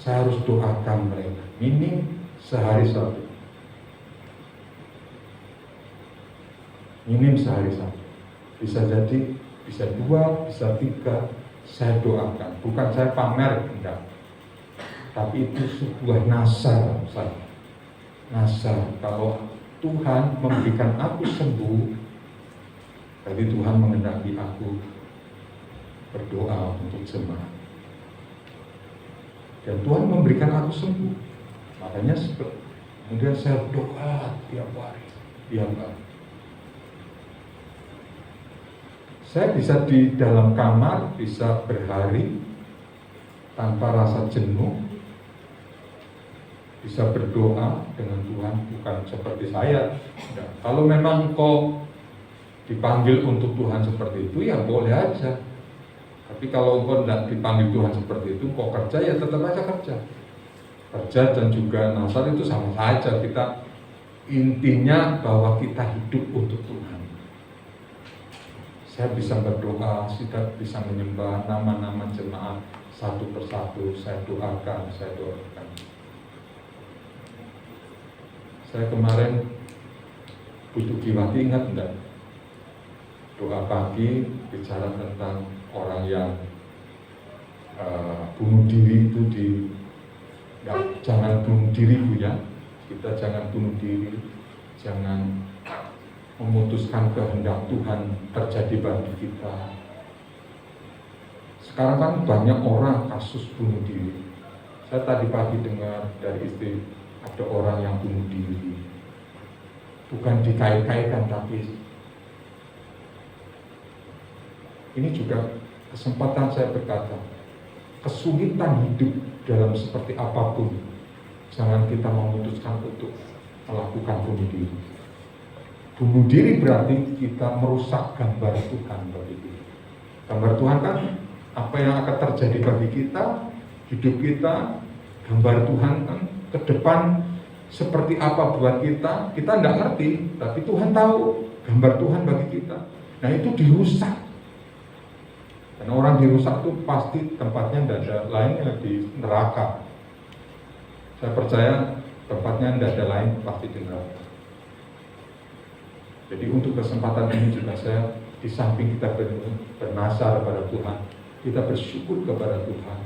Saya harus doakan mereka, minim sehari satu. Minim sehari satu. Bisa jadi, bisa 2, bisa 3. Saya doakan, bukan saya pamer, enggak. Tapi itu sebuah nasar saya. Nasar, kalau Tuhan memberikan aku sembuh, berarti Tuhan mengendaki aku berdoa untuk jemaat. Dan Tuhan memberikan aku sembuh. Makanya kemudian saya doa tiap hari. Saya bisa di dalam kamar, bisa berhari tanpa rasa jenuh, bisa berdoa dengan Tuhan, bukan seperti saya. Nah, kalau memang kau dipanggil untuk Tuhan seperti itu, ya boleh aja. Tapi kalau kau tidak dipanggil Tuhan seperti itu, kau kerja, ya tetap aja kerja. Kerja dan juga nasar itu sama saja. Kita intinya bahwa kita hidup untuk Tuhan. Saya bisa berdoa, saya bisa menyembah nama-nama jemaat satu persatu. Saya doakan. Saya kemarin butuh Giwati, ingat enggak? Doa pagi bicara tentang orang yang bunuh diri itu jangan bunuh diri, Bu ya. Kita jangan bunuh diri, jangan memutuskan kehendak Tuhan terjadi bagi kita. Sekarang kan banyak orang kasus bunuh diri. Saya tadi pagi dengar dari istri, ada orang yang bunuh diri. Bukan dikait-kaitkan, tapi ini juga kesempatan saya berkata, kesulitan hidup dalam seperti apapun, jangan kita memutuskan untuk melakukan bunuh diri. Bunuh diri berarti kita merusak gambar Tuhan bagi kita. Gambar Tuhan kan apa yang akan terjadi bagi kita, hidup kita, gambar Tuhan kan ke depan seperti apa buat kita tidak ngerti, tapi Tuhan tahu gambar Tuhan bagi kita. Nah itu dirusak. Dan orang dirusak itu pasti tempatnya tidak ada lainnya di neraka. Saya percaya Tempatnya tidak ada lain, pasti di neraka. Jadi untuk kesempatan ini juga saya, di samping kita bernasar kepada Tuhan, kita bersyukur kepada Tuhan.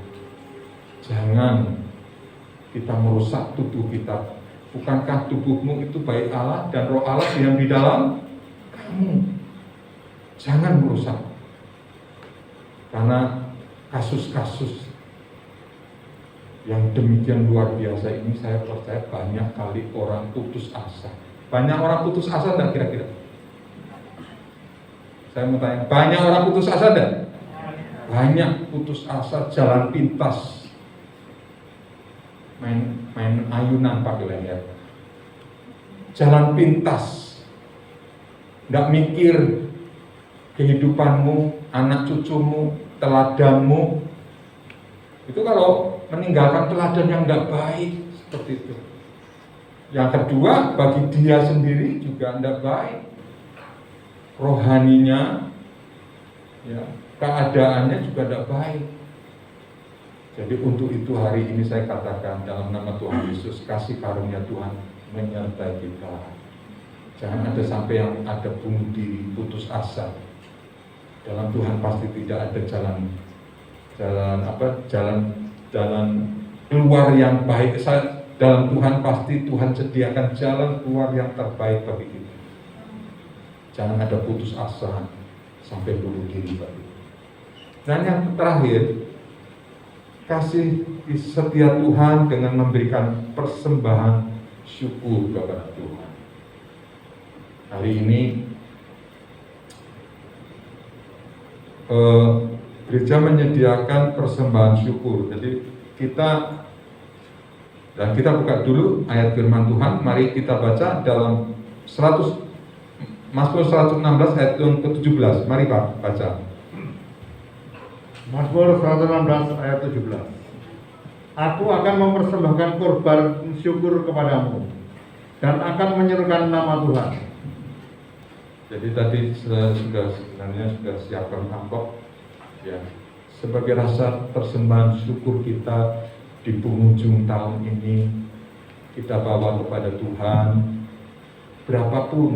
Jangan kita merusak tubuh kita. Bukankah tubuhmu itu baik Allah dan roh Allah yang di dalam kamu? Jangan merusak. Karena kasus-kasus yang demikian luar biasa ini, saya percaya banyak kali orang putus asa. Banyak orang putus asa enggak kira-kira? Saya mau tanya, banyak orang putus asa enggak? Banyak putus asa, jalan pintas, main ayunan pakai leher, jalan pintas, enggak mikir kehidupanmu, anak cucumu, teladanmu. Itu kalau meninggalkan teladan yang tidak baik seperti itu. Yang kedua, bagi dia sendiri juga tidak baik. Rohaninya, ya, keadaannya juga tidak baik. Jadi untuk itu hari ini saya katakan dalam nama Tuhan Yesus, kasih karunia Tuhan menyertai kita. Jangan ada sampai yang ada bunuh diri, putus asa. Dalam Tuhan pasti tidak ada jalan keluar yang baik. Dalam Tuhan pasti Tuhan sediakan jalan keluar yang terbaik bagi kita. Jangan ada putus asa sampai bunuh diri bagi kita. Dan yang terakhir, kasih setia Tuhan dengan memberikan persembahan syukur kepada Tuhan. Hari ini gereja menyediakan persembahan syukur. Jadi kita buka dulu ayat firman Tuhan. Mari kita baca dalam Mazmur 116 ayat yang ke-17. Mari Pak baca. Mazmur 116 ayat 17. Aku akan mempersembahkan korban syukur kepadamu dan akan menyerukan nama Tuhan. Jadi tadi sebenarnya sudah siapkan amplop ya, sebagai rasa persembahan syukur kita di penghujung tahun ini, kita bawa kepada Tuhan. Berapapun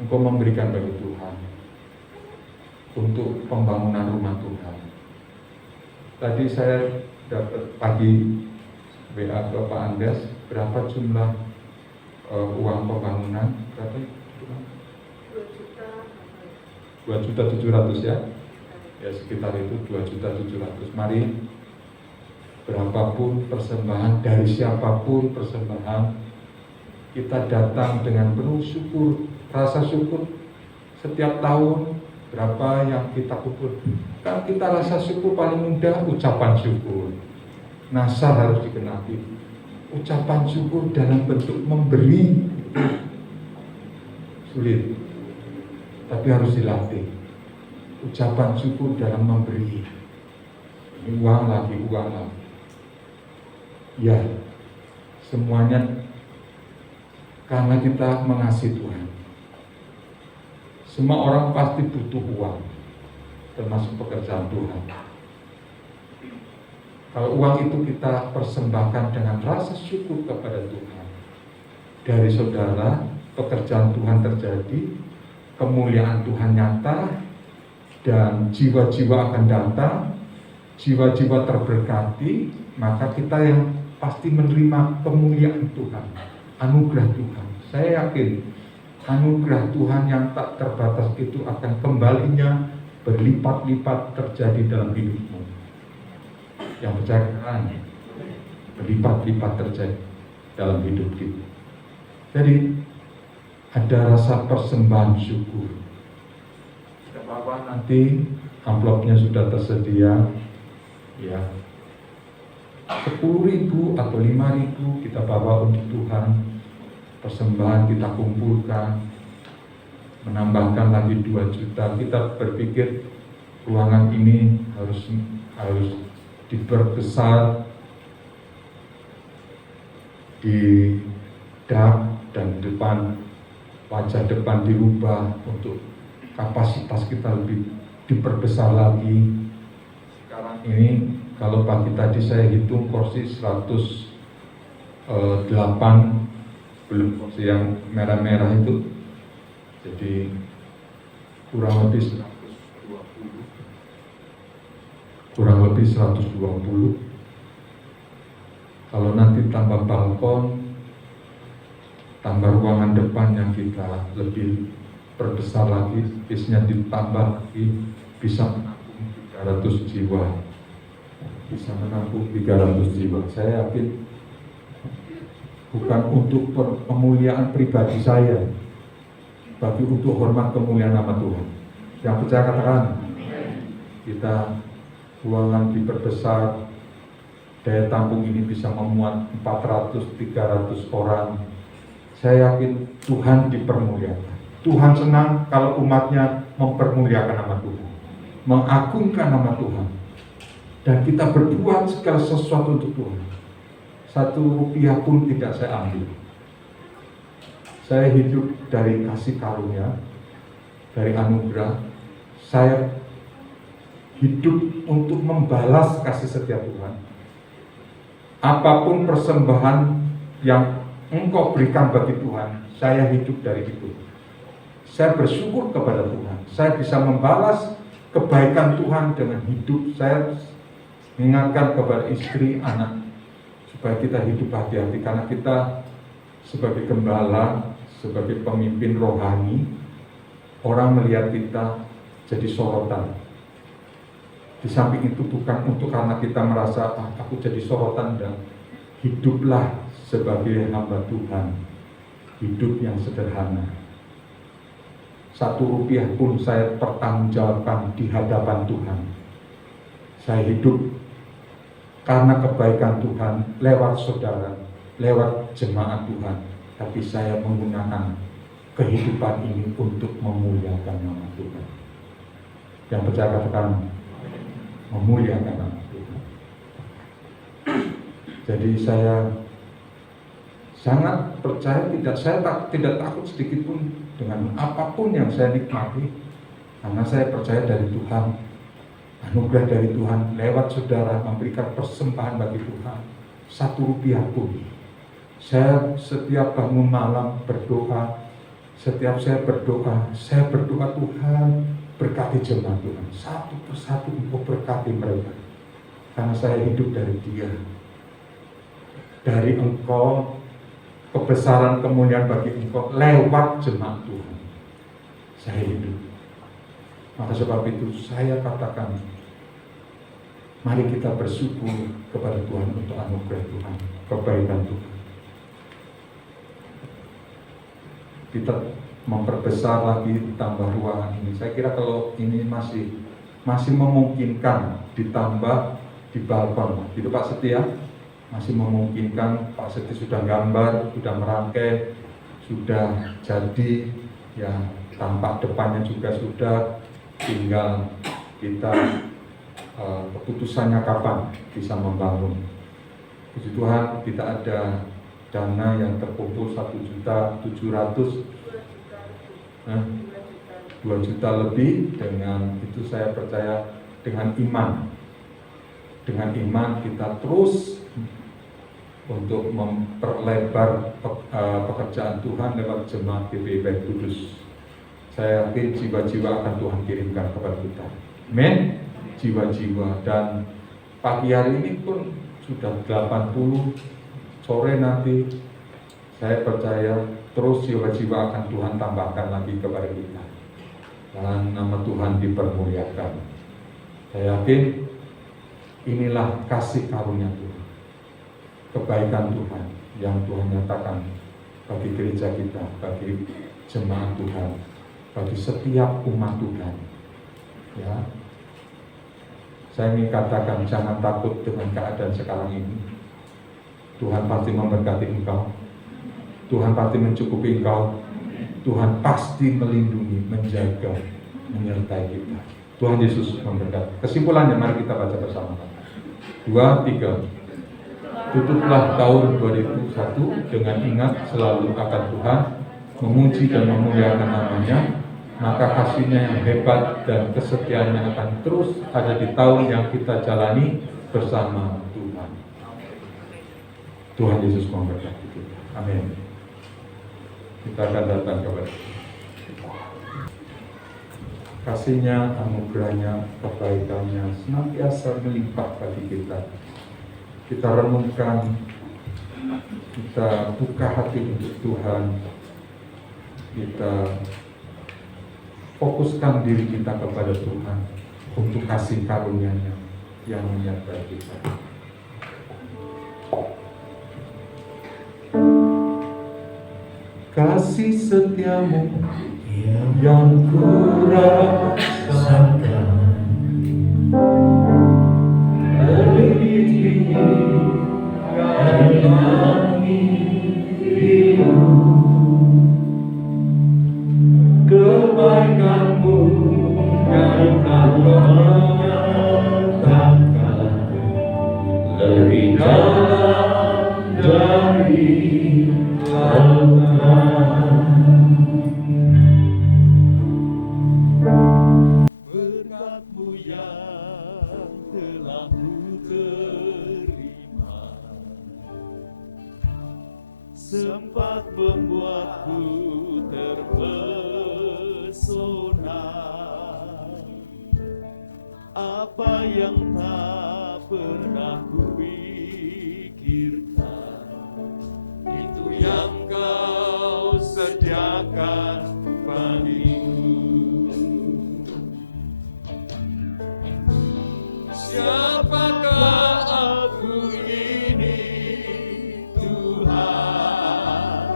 engkau memberikan bagi Tuhan untuk pembangunan rumah Tuhan. Tadi saya dapat pagi WA ke Pak Andes, berapa jumlah uang pembangunan? Berapa? 2.700.000 ya? Ya sekitar itu 2.700.000. Mari berapapun persembahan dari siapapun persembahan, kita datang dengan penuh syukur, rasa syukur. Setiap tahun berapa yang kita kumpul, kan kita rasa syukur paling mudah ucapan syukur. Nasar harus digenapi. Ucapan syukur dalam bentuk memberi sulit, tapi harus dilatih. Ucapan syukur dalam memberi. Ini uang lagi. Ya, semuanya karena kita mengasihi Tuhan. Semua orang pasti butuh uang, termasuk pekerjaan Tuhan. Kalau uang itu kita persembahkan dengan rasa syukur kepada Tuhan, dari saudara, pekerjaan Tuhan terjadi, kemuliaan Tuhan nyata, dan jiwa-jiwa akan datang, jiwa-jiwa terberkati, maka kita yang pasti menerima kemuliaan Tuhan, anugerah Tuhan. Saya yakin anugerah Tuhan yang tak terbatas itu akan kembalinya berlipat-lipat terjadi dalam hidupmu. Yang percaya berlipat-lipat terjadi dalam hidup kita. Jadi ada rasa persembahan syukur. Tidak apa-apa, nanti amplopnya sudah tersedia, ya. 10.000 atau 5.000 kita bawa untuk Tuhan. Persembahan kita kumpulkan, menambahkan lagi 2 juta. Kita berpikir ruangan ini harus diperbesar, di dak dan depan, wajah depan dirubah untuk kapasitas kita lebih diperbesar lagi. Sekarang ini kalau pagi tadi saya hitung kursi 100 8 belum porsi yang merah-merah itu, jadi kurang lebih 120. Kalau nanti tambah balkon, tambah ruangan depan yang kita lebih perbesar lagi, bisnya ditambah lagi, bisa menampung 300 jiwa. Bisa menampung 300 jiwa. Saya yakin bukan untuk pemuliaan pribadi saya, tapi untuk hormat kemuliaan nama Tuhan. Yang percaya katakan, kita ruangan diperbesar, daya tampung ini bisa memuat 400-300 orang. Saya yakin Tuhan dipermuliakan. Tuhan senang kalau umatnya mempermuliakan nama Tuhan, mengagungkan nama Tuhan, dan kita berbuat segala sesuatu untuk Tuhan. 1 rupiah pun tidak saya ambil. Saya hidup dari kasih karunia, dari anugerah. Saya hidup untuk membalas kasih setia Tuhan. Apapun persembahan yang Engkau berikan bagi Tuhan, saya hidup dari itu. Saya bersyukur kepada Tuhan. Saya bisa membalas kebaikan Tuhan dengan hidup. Saya mengingatkan kepada istri, anak, supaya kita hidup hati-hati, karena kita sebagai gembala, sebagai pemimpin rohani, orang melihat kita jadi sorotan. Di samping itu bukan untuk karena kita merasa aku jadi sorotan, dan hiduplah sebagai hamba Tuhan, hidup yang sederhana. 1 rupiah pun saya pertanggungjawabkan di hadapan Tuhan. Saya hidup karena kebaikan Tuhan lewat saudara, lewat jemaat Tuhan, tapi saya menggunakan kehidupan ini untuk memuliakan nama Tuhan. Yang percaya katakan, memuliakan nama Tuhan. Jadi saya sangat percaya, saya tidak takut sedikit pun dengan apapun yang saya nikmati, karena saya percaya dari Tuhan, anugerah dari Tuhan lewat saudara memberikan persembahan bagi Tuhan. 1 rupiah pun. Saya setiap bangun malam berdoa, setiap saya berdoa Tuhan berkati jemaat Tuhan, satu persatu Engkau berkati mereka, karena saya hidup dari Dia, dari Engkau, kebesaran kemuliaan bagi Engkau lewat jemaat Tuhan. Saya hidup. Maka sebab itu saya katakan, mari kita bersyukur kepada Tuhan untuk anugerah Tuhan, kebaikan Tuhan. Kita memperbesar lagi, tambah ruangan ini. Saya kira kalau ini masih memungkinkan ditambah di balkon, gitu Pak Setia, masih memungkinkan. Pak Setia sudah gambar, sudah merangkai, sudah jadi, ya tampak depannya juga sudah, tinggal kita keputusannya kapan bisa membangun. Puji Tuhan, kita ada dana yang terkumpul 1.700.000, 2 juta lebih. Dengan itu saya percaya dengan iman kita terus untuk memperlebar pekerjaan Tuhan lewat jemaat GPI Baik Kudus. Saya yakin jiwa-jiwa akan Tuhan kirimkan kepada kita. Amin. Jiwa-jiwa, dan pagi hari ini pun sudah 80, sore nanti saya percaya terus jiwa-jiwa akan Tuhan tambahkan lagi kepada kita, dan nama Tuhan dipermuliakan. Saya yakin inilah kasih karunia Tuhan, kebaikan Tuhan yang Tuhan nyatakan bagi gereja kita, bagi jemaat Tuhan, bagi setiap umat Tuhan. Ya, saya ingin katakan, jangan takut dengan keadaan sekarang ini. Tuhan pasti memberkati engkau, Tuhan pasti mencukupi engkau, Tuhan pasti melindungi, menjaga, menyertai kita. Tuhan Yesus memberkati. Kesimpulannya, mari kita baca bersama. 2, 3. Tutuplah tahun 2001 dengan ingat selalu akan Tuhan, memuji dan memuliakan namanya, maka kasih-Nya yang hebat dan kesetiaannya akan terus ada di tahun yang kita jalani bersama Tuhan. Tuhan Yesus memberkati kita. Amin. Kita akan datang kepada kasih-Nya, anugerah-Nya, kebaikan-Nya senantiasa melimpah bagi kita. Kita renungkan, kita buka hati untuk Tuhan, kita fokuskan diri kita kepada Tuhan untuk kasih karunia-Nya yang menyertai kita. Kasih setiamu yang kurasakan lebih tinggi dari langit biru, kebaikan-Mu yang Kau nyatakan lebih dalam dari lautan. Berkat-Mu yang telah ku terima sempat membuatku terpesona. Apa yang tak pernah kupikirkan, itu yang Kau sediakan bagiku. Siapakah aku ini, Tuhan?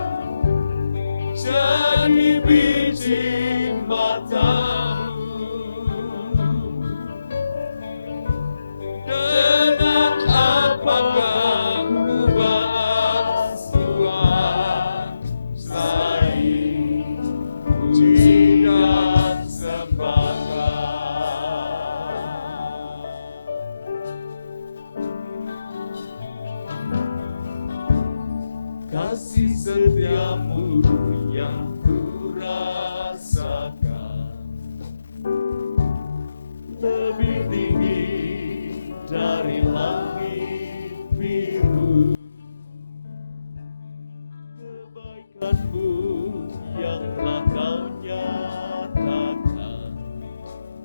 Jadi biji mata-Mu. Dengan apakah ku balas Tuhan, selain puji dan sembahkan. Kasih setia-Mu yang ku rasakan lebih tinggi dari langit biru. Kebaikan-Mu yang telah Kau nyatakan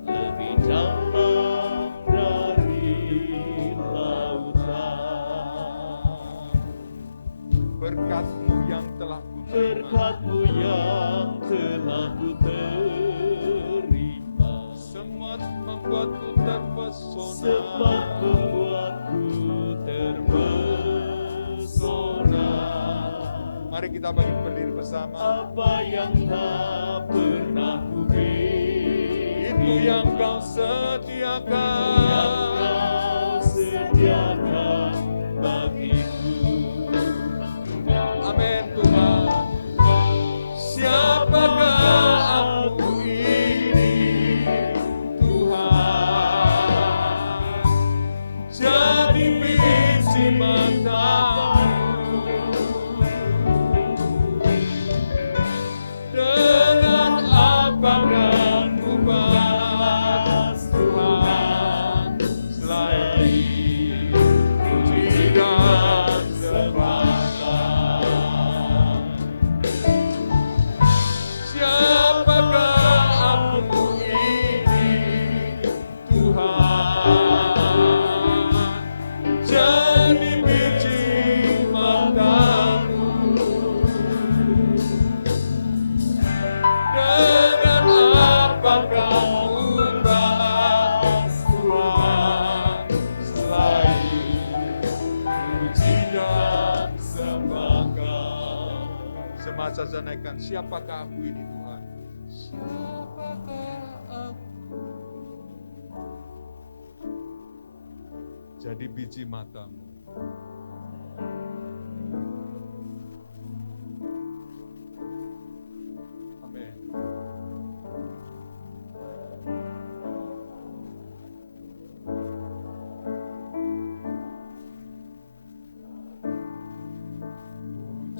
lebih dalam dari lautan. Berkat-Mu yang telah ku terima, Berkat-Mu yang telah ku terima sempat membuatku terpesona. sempat membuatku terpesona. Mari kita berdiri bersama. Apa yang tak pernah kupikirkan, Itu yang Kau yang sediakan. Kau sediakan bagiku. Amin Tuhan. Siapakah aku ini, Tuhan? Jadi biji mata-Mu. Dengan apakah ku balas Tuhan, selain puji dan sembahkan. Siapakah aku ini, Tuhan? Jadi biji mata-Mu. Dengan apakah ku balas Tuhan, selain puji dan sembahkan. Semasa saya naikkan, siapakah aku ini Tuhan? Siapakah aku? Jadi biji mata-Mu. Amin.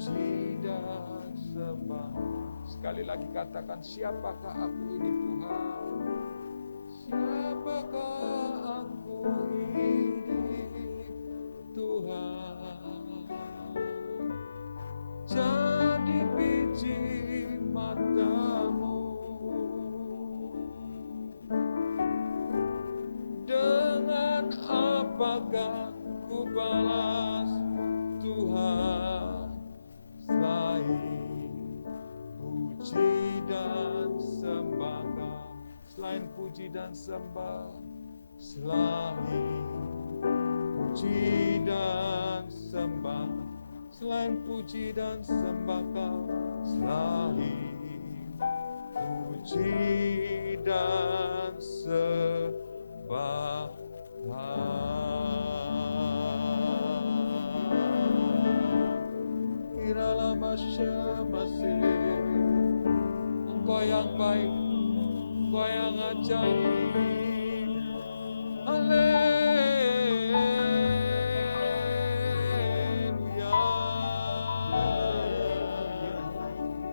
Puji dan sembah. Sekali lagi katakan, siapakah aku ini Tuhan? Siapakah aku ini Tuhan? sembah, selain puji dan sembah, selain puji dan sembah Kau, selain puji dan sembah. Kiralah masih Engkau yang baik, Engkau yang ajaib. Haleluya.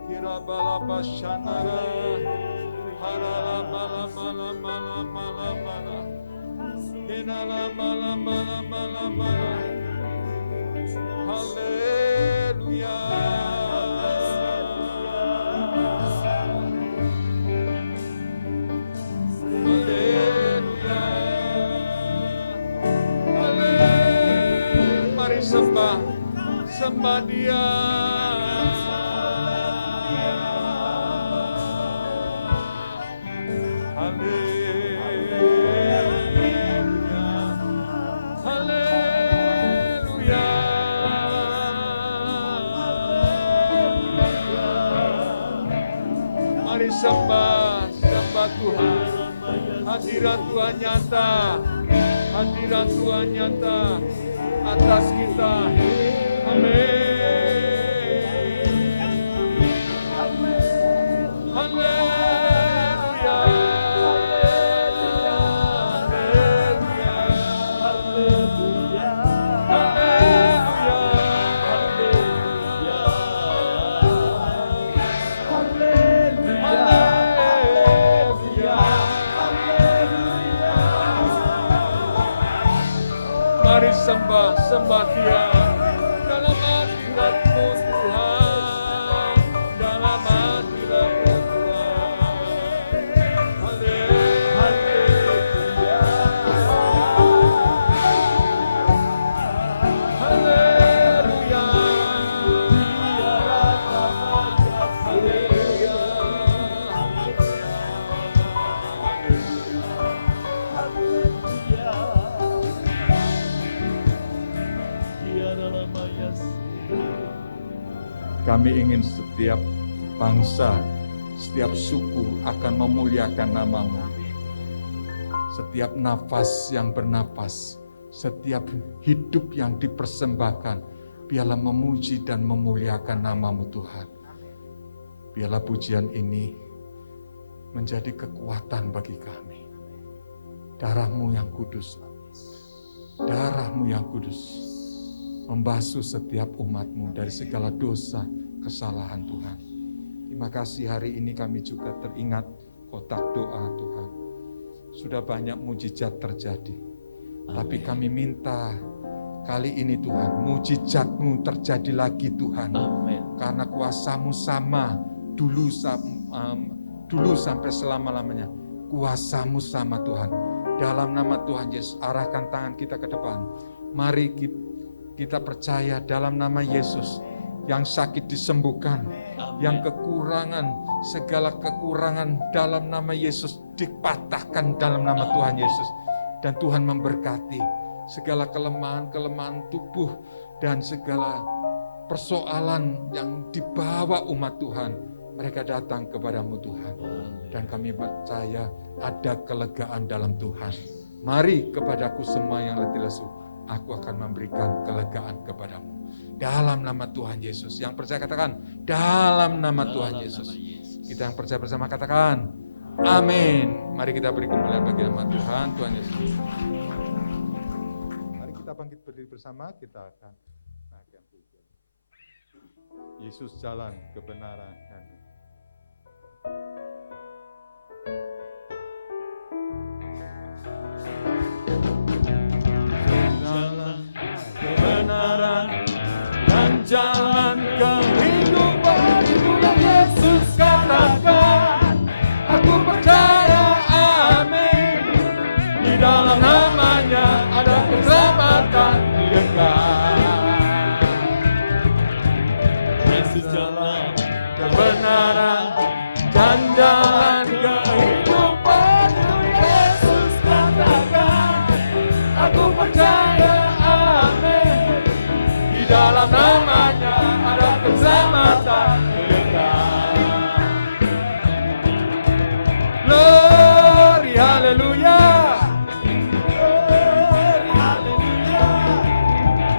Kira bala bashanara, harala mala mala mala mala mala, kinala mala mala mala mala. Haleluya. Mari sembah Dia. Haleluya, haleluya. Mari sembah Tuhan. Hadirat Tuhan nyata, hadirat Tuhan nyata atas kita. Amin. Haleluya. Mari sembah Dia dalam hadirat-Mu Tuhan, dalam hadirat-Mu Tuhan. Haleluya, haleluya, Kami ingin setiap bangsa, setiap suku akan memuliakan nama-Mu. Setiap nafas yang bernapas, setiap hidup yang dipersembahkan, biarlah memuji dan memuliakan nama-Mu Tuhan. Biarlah pujian ini menjadi kekuatan bagi kami. Darah-Mu yang kudus, darah-Mu yang kudus, membasuh setiap umat-Mu dari segala dosa, kesalahan Tuhan. Terima kasih hari ini kami juga teringat kotak doa Tuhan. Sudah banyak mujizat terjadi. Tapi kami minta kali ini Tuhan, mujizat-Mu terjadi lagi Tuhan. Amin. Karena kuasa-Mu sama dulu sampai selama-lamanya. Kuasa-Mu sama Tuhan. Dalam nama Tuhan Yesus, arahkan tangan kita ke depan. Mari kita percaya dalam nama Yesus, yang sakit disembuhkan, yang kekurangan, segala kekurangan dalam nama Yesus dipatahkan dalam nama Tuhan Yesus. Dan Tuhan memberkati segala kelemahan-kelemahan tubuh dan segala persoalan yang dibawa umat Tuhan. Mereka datang kepadamu Tuhan. Dan kami percaya ada kelegaan dalam Tuhan. Mari kepadaku semua yang letih lesu, aku akan memberikan kelegaan kepadamu. Dalam nama Tuhan Yesus. Yang percaya katakan, dalam nama Tuhan Yesus. Kita yang percaya bersama katakan, amin. Mari kita beri kemuliaan bagi nama Tuhan, Tuhan Yesus. Mari kita bangkit berdiri bersama, kita akan naikkan pujian. Yesus jalan kebenaran dan jalan kehidupan, itulah Yesus katakan. Aku percaya, amin. Di dalam namanya ada keselamatan kekal. Yesus jalan kebenaran dan jalan kehidupan. dalam namanya ada keselamatan kekal. Glory, haleluya. Glory, haleluya.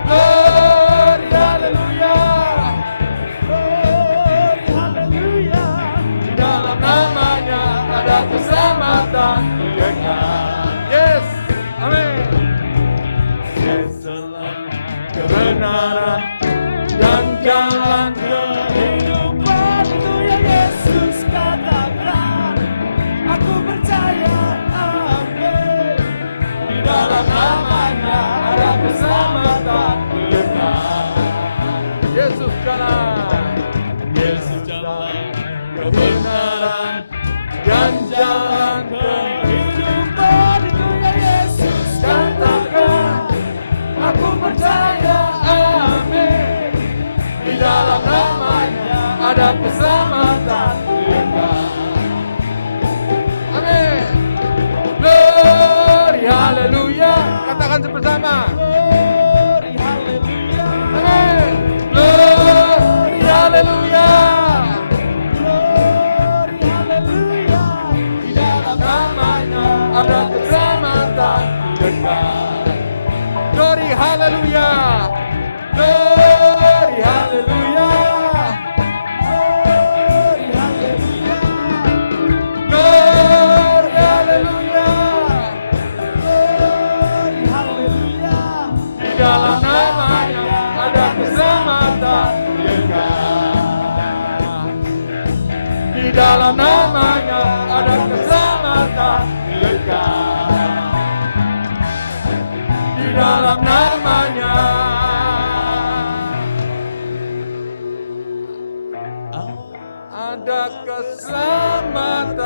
Glory, haleluya. Glory, haleluya. Di dalam namanya ada keselamatan kekal. Yes, amin. Yesuslah kebenaran dan jalan kehidupan. Itu yang Yesus katakan. Aku percaya, amin. Di dalam namanya ada keselamatan kekal. Yesus jalan, Yesus jalan kebenaran dan jalan kehidupan. Itu yang Yesus katakan. Aku percaya, amin. Di dalam namanya ada keselamatan kekal. Amin. Glory, haleluya. Katakan bersama. Glory, haleluya. Amin. Glory, haleluya. Glory, haleluya. Di dalam namanya ada keselamatan kekal. Glory, haleluya. Glory, haleluya. Glory, haleluya. Glory, haleluya. Glory, haleluya. Di dalam namanya ada keselamatan kekal. Di dalam namanya ada keselamatan kekal. Di dalam namanya ada keselamatan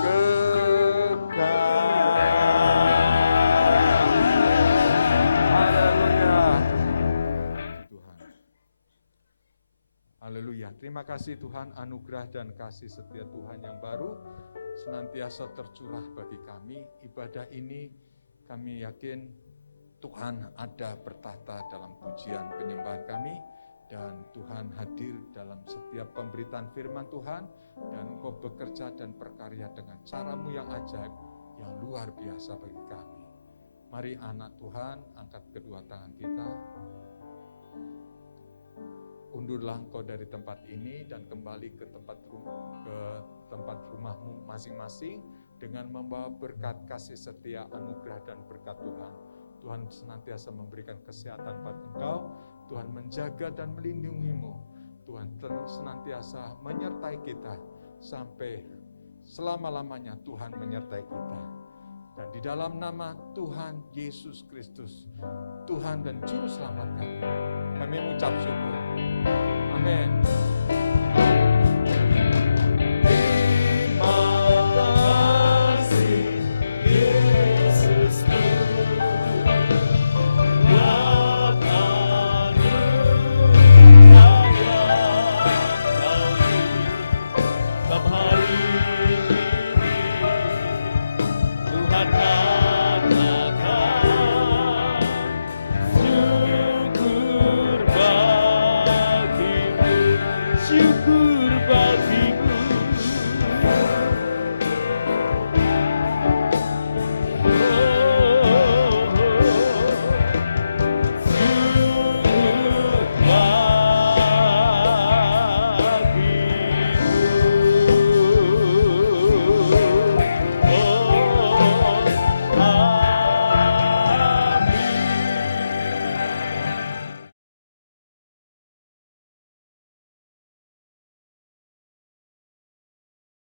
kekal. Haleluya. Tuhan. Haleluya. Terima kasih Tuhan, anugerah dan kasih setia Tuhan yang baru senantiasa tercurah bagi kami. Ibadah ini kami yakin Tuhan ada bertahta dalam pujian penyembahan kami, dan Tuhan hadir dalam setiap pemberitaan firman Tuhan, dan Engkau bekerja dan berkarya dengan cara-Mu yang ajaib, yang luar biasa bagi kami. Mari anak Tuhan, angkat kedua tangan kita. Undurlah engkau dari tempat ini dan kembali ke tempat rumahmu masing-masing dengan membawa berkat kasih setia, anugerah dan berkat Tuhan. Tuhan senantiasa memberikan kesehatan buat engkau, Tuhan menjaga dan melindungimu, Tuhan senantiasa menyertai kita sampai selama-lamanya. Tuhan menyertai kita. Dan di dalam nama Tuhan Yesus Kristus, Tuhan dan Juru Selamat kami mengucap syukur. Amin.